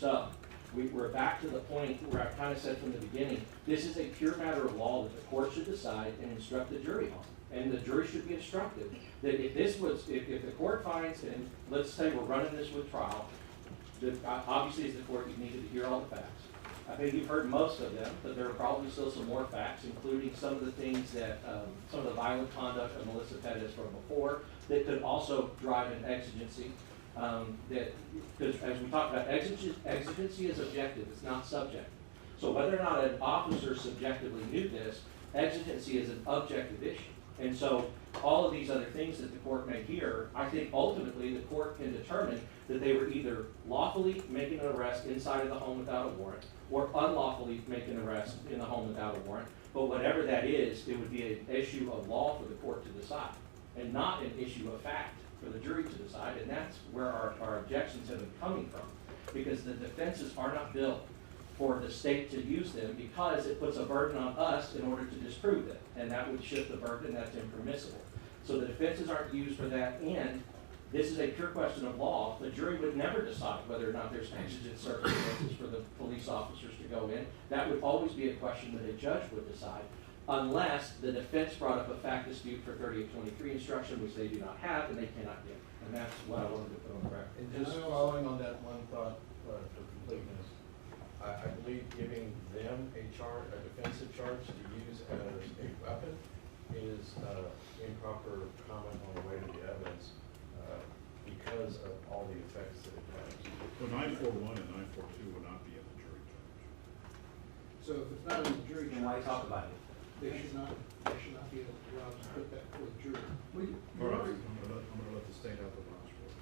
So we're back to the point where I kind of said from the beginning, this is a pure matter of law that the court should decide and instruct the jury on. And the jury should be instructed that if the court finds, and let's say we're running this with trial, that obviously as the court, you needed to hear all the facts. I think you've heard most of them, but there are probably still some more facts, including some of the things that, some of the violent conduct of Melissa Perez from before that could also drive an exigency. Because as we talked about, exigency is objective, it's not subjective. So whether or not an officer subjectively knew this, exigency is an objective issue. And so all of these other things that the court may hear, I think ultimately the court can determine that they were either lawfully making an arrest inside of the home without a warrant, or unlawfully making an arrest in the home without a warrant. But whatever that is, it would be an issue of law for the court to decide, and not an issue of fact for the jury to decide. And that's where our objections have been coming from, because the defenses are not built for the state to use them, because it puts a burden on us in order to disprove them, and that would shift the burden, and that's impermissible. So the defenses aren't used for that, and this is a pure question of law. The jury would never decide whether or not there's exigent circumstances for the police officers to go in. That would always be a question that a judge would decide, unless the defense brought up a fact dispute for 3823 instruction, which they do not have and they cannot give. And that's what I wanted to put on the record. And just following on that one thought for completeness, I believe giving them a defensive charge to use as a weapon is improper comment on the weight of the evidence because of all the effects that it has. So 941 and 942 would not be in the jury charge. So if it's not in the jury Then why charge, talk about it? they should not be able to allow to put that for the jury. Or else I'm gonna let the state have the last word.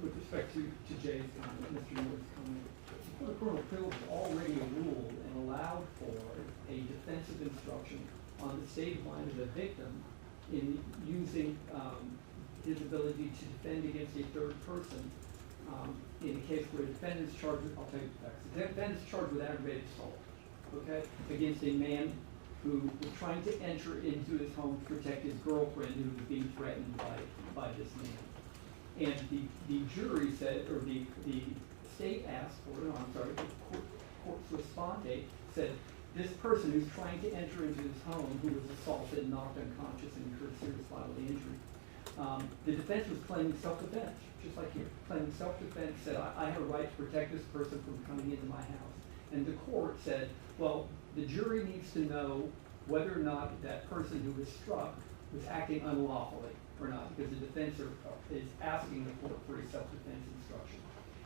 With respect to Jay's and Mr. Moore's comment, the Court of Appeals already ruled and allowed for a defensive instruction on the state of mind of the victim in using his ability to defend against a third person in a case where a defendant is charged with, I'll tell you the facts, the defendant is charged with aggravated assault, okay, against a man who was trying to enter into his home to protect his girlfriend who was being threatened by this man. And the jury said, or the state asked for, no, I'm sorry, the court's responde said, this person who's trying to enter into his home, who was assaulted, knocked unconscious, and incurred serious bodily injury, the defense was claiming self-defense, just like here, claiming self-defense, said, I have a right to protect this person from coming into my house. And the court said, well, the jury needs to know whether or not that person who was struck was acting unlawfully or not, because the defense is asking the court for a self-defense instruction.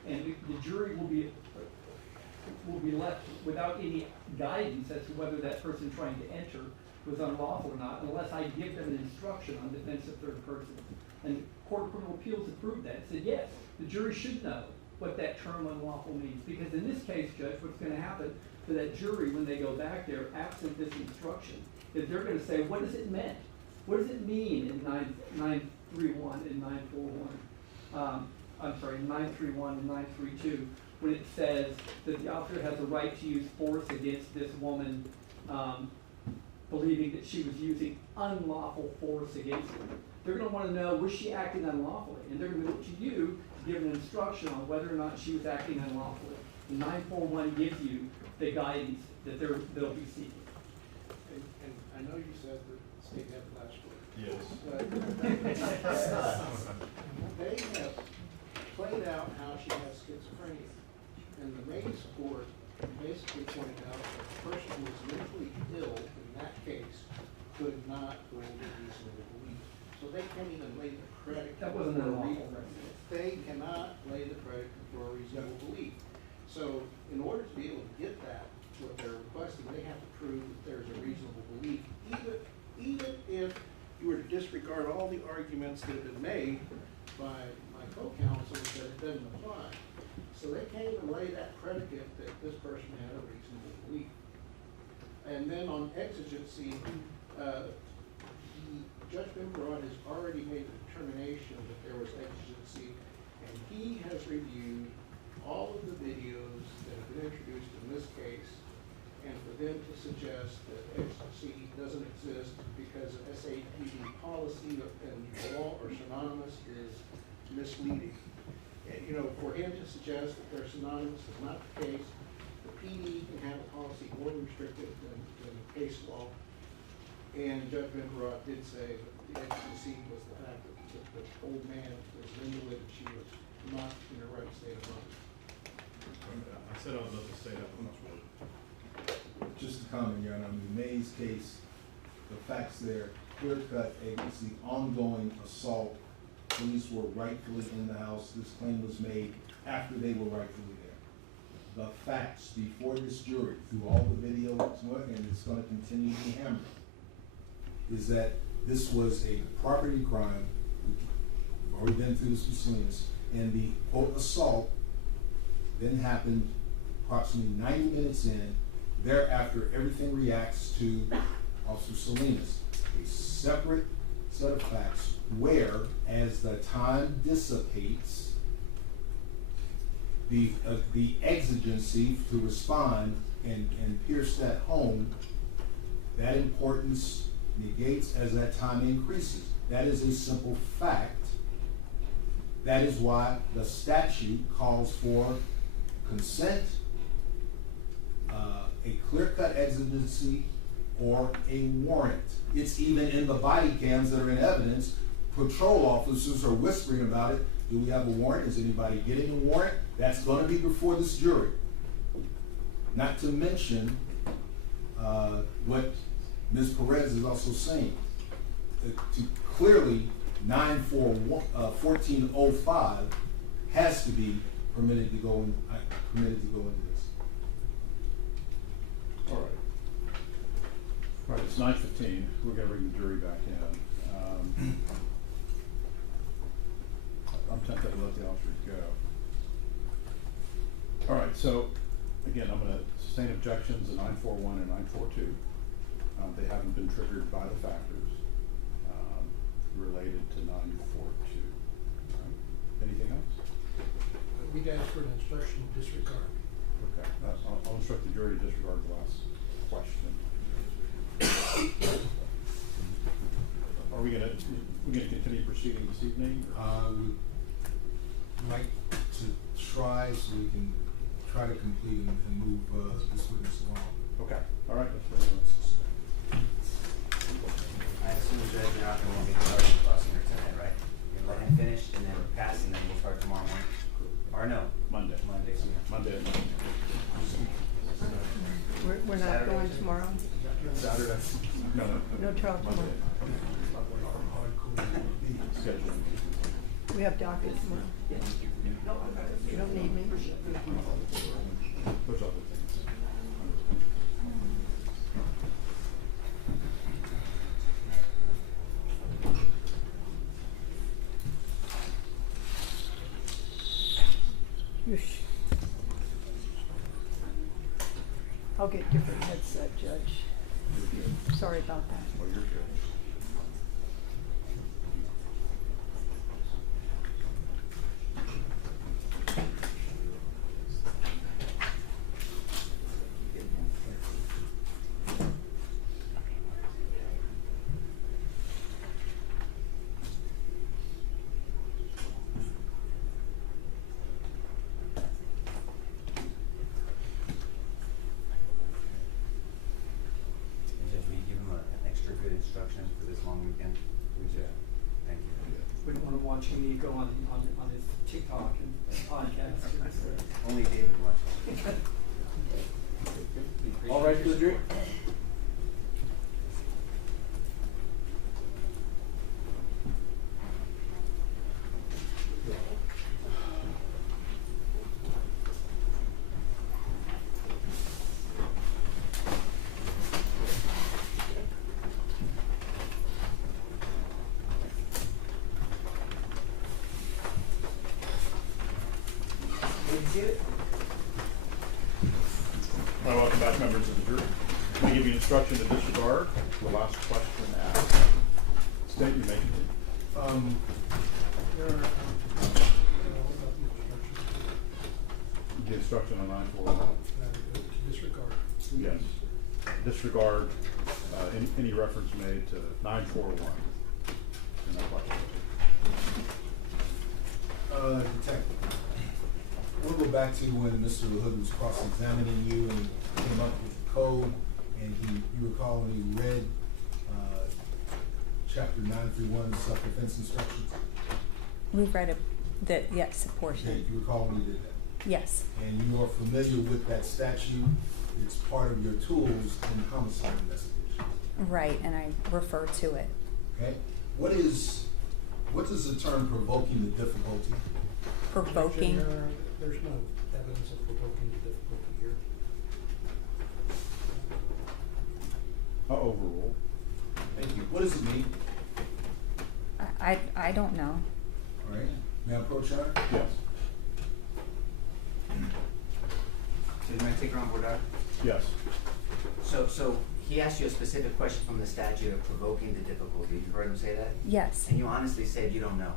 And the jury will be left without any guidance as to whether that person trying to enter was unlawful or not, unless I give them an instruction on defense of third person. And the Court of Criminal Appeals approved that. It said, yes, the jury should know what that term unlawful means. Because in this case, Judge, what's going to happen to that jury when they go back there, absent this instruction, is they're going to say, what does it mean? What does it mean in 931 and 941? I'm sorry, 931 and 932, when it says that the officer has a right to use force against this woman, believing that she was using unlawful force against him. They're going to want to know, was she acting unlawfully? And they're going to look to you to give an instruction on whether or not she was acting unlawfully. And 941 gives you the guidance that they'll be seeking. And I know you said that the state had the last word. Yes. But they have played out how she has schizophrenia. And the Mays court basically pointed out that the person who was mentally could not hold a reasonable belief. So they can't even lay the predicate. That wasn't for a unlawful. They cannot lay the predicate for a reasonable belief. So in order to be able to get that, what they're requesting, they have to prove that there's a reasonable belief, even if you were to disregard all the arguments that have been made by my co-counsel that it doesn't apply. So they can't even lay that predicate that this person had a reasonable belief. And then on exigency, Judge Bimbrod has already made the determination that there was exigency, and he has reviewed all of the videos that have been introduced in this case, and for them to suggest that exigency doesn't exist because SAPD policy and law are synonymous is misleading. And, you know, for him to suggest that they're synonymous is not the case. The PD can have a policy more restrictive than case law. And Judge Bimbrod did say that the exigency was the fact that the old man was an invalid and she was not in her right state of mind. I said I would love to say that much more. Just to comment, Your Honor, in the Mays case, the facts there, clear-cut agency, ongoing assault, police were rightfully in the house, this claim was made after they were rightfully there. The facts before this jury, through all the video, and it's gonna continue to be hammered, is that this was a property crime. We've already been through this with Salinas, and the quote assault then happened approximately 90 minutes in. Thereafter, everything reacts to Officer Salinas. A separate set of facts where, as the time dissipates, the exigency to respond and pierce that home, that importance negates as that time increases. That is a simple fact. That is why the statute calls for consent, a clear-cut exigency, or a warrant. It's even in the body cams that are in evidence. Patrol officers are whispering about it. Do we have a warrant? Is anybody getting a warrant? That's going to be before this jury. Not to mention what Ms. Perez is also saying. To clearly 1405 has to be permitted to go into this. All right. All right, it's 9:15. We're gonna bring the jury back in. I'm tempted to let the officers go. All right, so again, I'm gonna sustain objections to 941 and 942. They haven't been triggered by the factors related to 942. Anything else? We'd ask for an instruction to disregard. Okay, I'll instruct the jury to disregard the last question. Are we gonna continue proceeding this evening? We'd like to try so we can try to complete and move this witness along. Okay, all right, that's very much. I assume, Judge, you're not going to want me to start crossing her tonight, right? You'll let him finish and then pass, and then we'll start tomorrow morning? Or no? Monday. Monday. Monday at 9. We're not Saturday. going tomorrow? Saturday? No. No trial tomorrow. Monday. Schedule. We have docket tomorrow. You don't need me. Those other things. I'll get different headset, Judge. Sorry about that. Well, you're good. Instruction for this long weekend? Yeah. Thank you. Wouldn't want to watch me go on his TikTok and podcast. Only David watched. All right for the jury? seated. Well, welcome back, members of the jury. I'm going to give you instruction to disregard the last question asked. State your name. There are, what about The instruction on 941. to disregard? Yes. Disregard any reference made to 941 in that question. Detective, we'll go back to when Mr. Hood was cross-examining you and came up with the code, and you recall when he read chapter 931, self-defense instructions? We've read yes, a Okay, portion. you recall when he did that? Yes, And you are familiar with that statute? It's part of your tools in homicide investigations, right, and I refer to it. okay? What does the term provoking the difficulty? Provoking, There's no evidence of provoking the difficulty here. Overrule. Thank you. What does it mean? I don't know. All right, may I approach her? Yes. So you want to take her on board, Doctor? Yes. So he asked you a specific question from the statute of provoking the difficulty. You heard him say that? Yes, And you honestly said you don't know,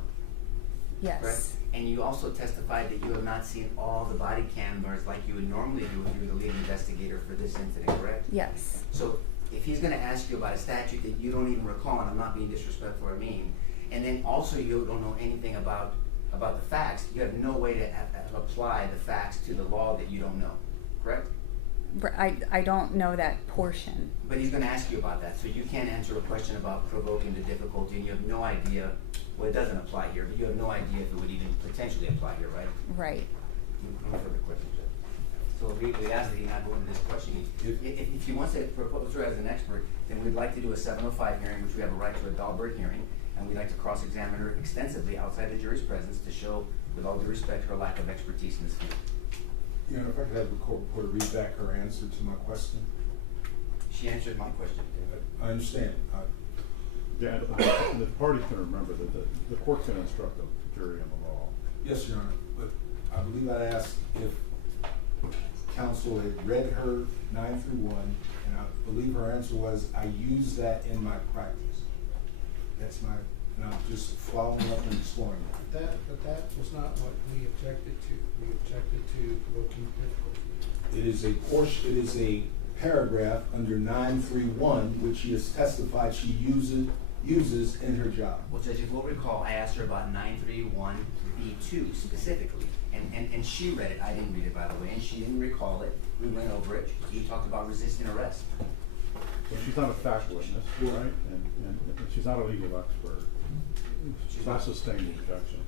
correct? yes, And you also testified that you have not seen all the body cameras like you would normally do if you were the lead investigator for this incident, correct? yes, So if he's gonna ask you about a statute that you don't even recall, and I'm not being disrespectful or mean, and then also you don't know anything about the facts, you have no way to apply the facts to the law that you don't know, correct? I don't know that portion. But he's gonna ask you about that, so you can't answer a question about provoking the difficulty, and you have no idea, well, it doesn't apply here, but you have no idea if it would even potentially apply here, right? Right, No further questions, Judge. So we ask that you not go into this questioning. If he wants to propose her as an expert, then we'd like to do a 705 hearing, which we have a right to a Dahlberg hearing, and we'd like to cross-examine her extensively outside the jury's presence to show, with all due respect, her lack of expertise in this field. You know, if I could have the court reporter read back her answer to my question. She answered my question. I understand. Yeah, and the parties can remember that the court's going to instruct the jury on the law. Yes, Your Honor, but I believe I asked if counsel had read her 931, and I believe her answer was, I use that in my practice. That's my, and I'm just following up and exploring that. But that was not what we objected to. We objected to provoking difficulty. It is a portion, it is a paragraph under 931, which she has testified she uses in her job. Well, Judge, if you'll recall, I asked her about 931B2 specifically, and she read it. I didn't read it, by the way, and she didn't recall it. We went over it. We talked about resisting arrest. So she's not a fact witness, right? And she's not a legal expert. She's not sustaining the objection.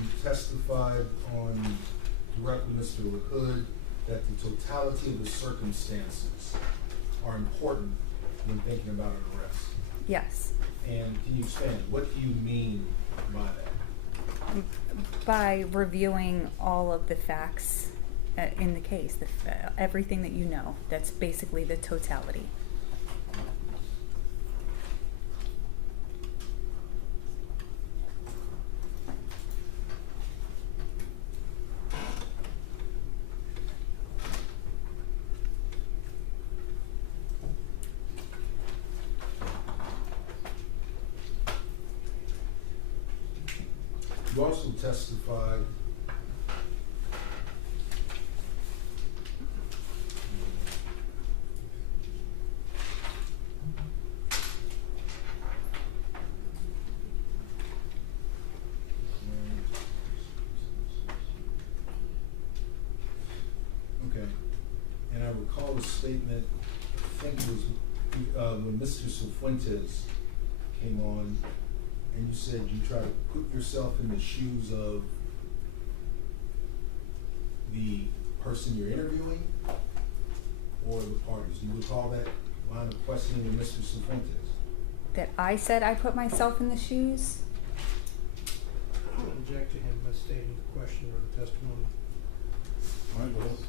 You testified on direct with Mr. Hood that the totality of the circumstances are important when thinking about an arrest. yes. And can you expand? What do you mean by that? By reviewing all of the facts in the case, everything that you know, that's basically the totality. You also testified okay, and I recall a statement, I think it was when Mr. Cifuentes came on, and you said you try to put yourself in the shoes of the person you're interviewing or the parties. Do you recall that line of questioning with Mr. Cifuentes? that I said I put myself in the shoes. I would object to him misstating the question or the testimony. All right, Willis,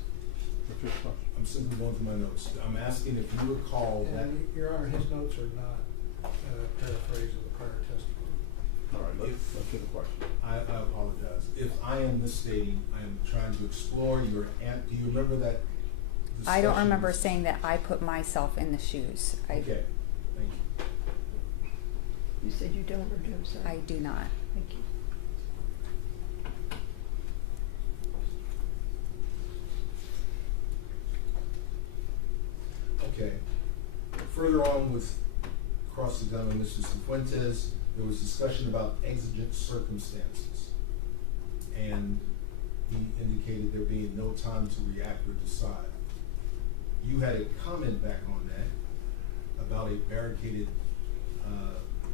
what's your question? I'm simply going through my notes. I'm asking if you recall that. And Your Honor, his notes are not a paraphrase of the prior testimony. All right, let's hear the question. I apologize. If I am misstating, I am trying to explore your do you remember that I don't discussion? remember saying that I put myself in the shoes. Okay, thank you. You said you don't, or do, I'm sorry. I do not. Thank you. Okay. Further on with cross-examining Mr. Cifuentes, there was discussion about exigent circumstances. And he indicated there being no time to react or decide. You had a comment back on that about a barricaded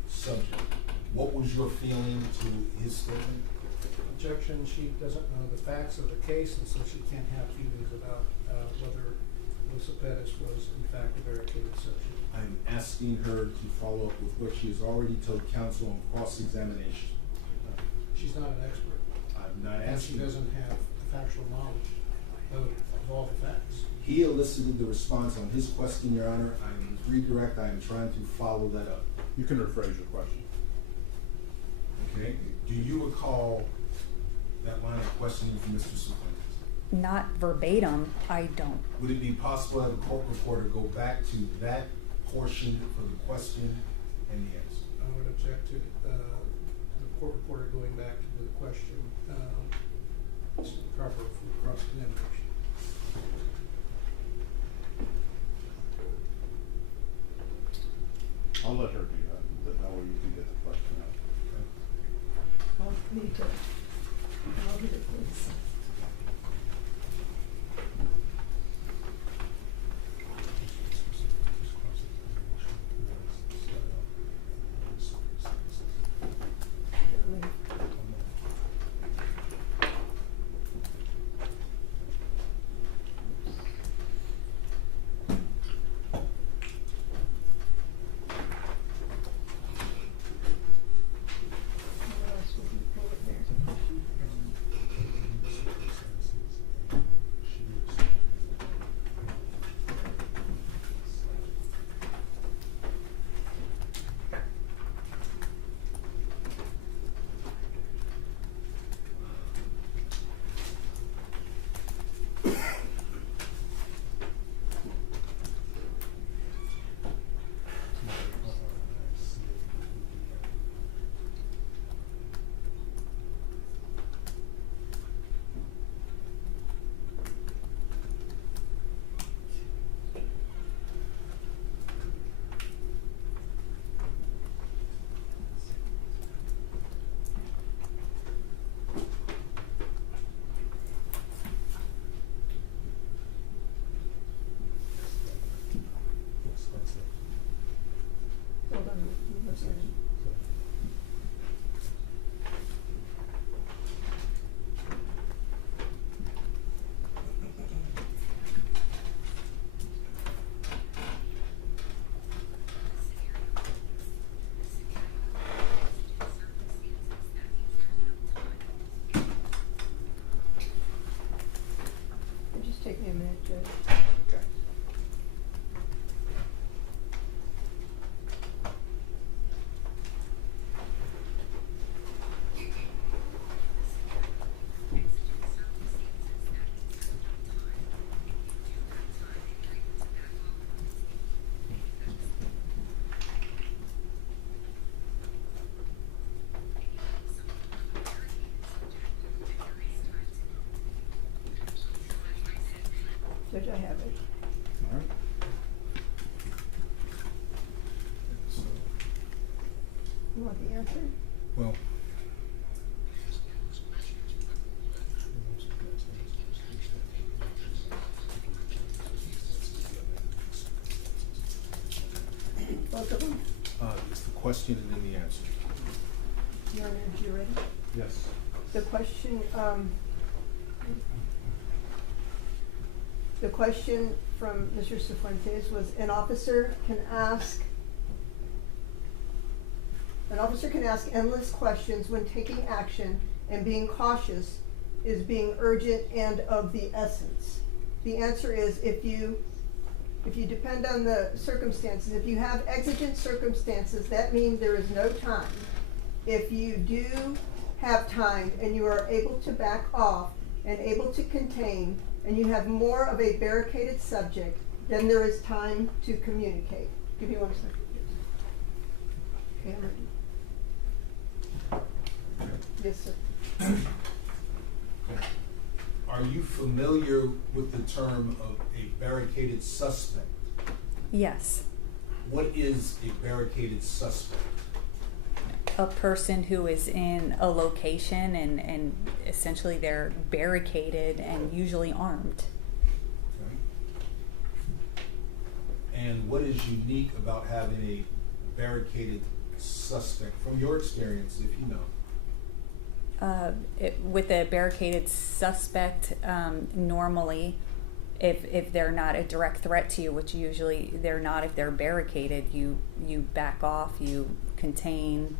subject. What was your feeling to his statement? Objection, she doesn't know the facts of the case, and so she can't have feelings about whether Melissa Perez was in fact a barricaded subject. I'm asking her to follow up with what she has already told counsel on cross-examination. She's not an expert. I'm not And she asking. doesn't have factual knowledge of all the facts. He elicited the response on his question, Your Honor. I am redirect. I am trying to follow that up. You can rephrase your question. Okay. Do you recall that line of questioning from Mr. Cifuentes? Not verbatim, I don't. Would it be possible that the court reporter go back to that portion for the question and the answer? I would object to the court reporter going back to the question. It's proper for cross-examination. I'll let her do that. That way you can get the question out. I'll need to, I'll get it, please. What else would you pull it there? Hold on, what's that? It'll just take me a minute, Judge. Okay. Judge, I have it. All right. You want the answer? Well, Both of them? it's the question and then the answer. Your Honor, you ready? Yes. The question from Mr. Cifuentes was, an officer can ask An officer can ask endless questions when taking action, and being cautious is being urgent and of the essence. The answer is if you depend on the circumstances, if you have exigent circumstances, that means there is no time. If you do have time and you are able to back off and able to contain, and you have more of a barricaded subject, then there is time to communicate. Give me 1 second. Okay, I'm ready. Yes, sir. Are you familiar with the term of a barricaded suspect? Yes. What is a barricaded suspect? A person who is in a location and essentially they're barricaded and usually armed. Okay. And what is unique about having a barricaded suspect from your experience, if you know? With a barricaded suspect, normally, if they're not a direct threat to you, which usually they're not, if they're barricaded, you back off, you contain,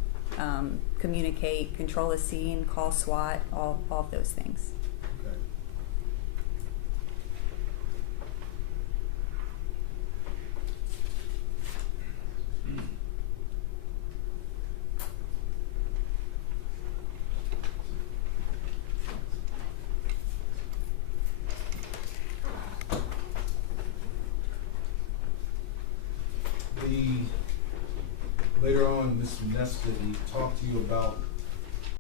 communicate, control the scene, call SWAT, all of those things. Okay. Later on, Mr. Nesbitt, he talked to you about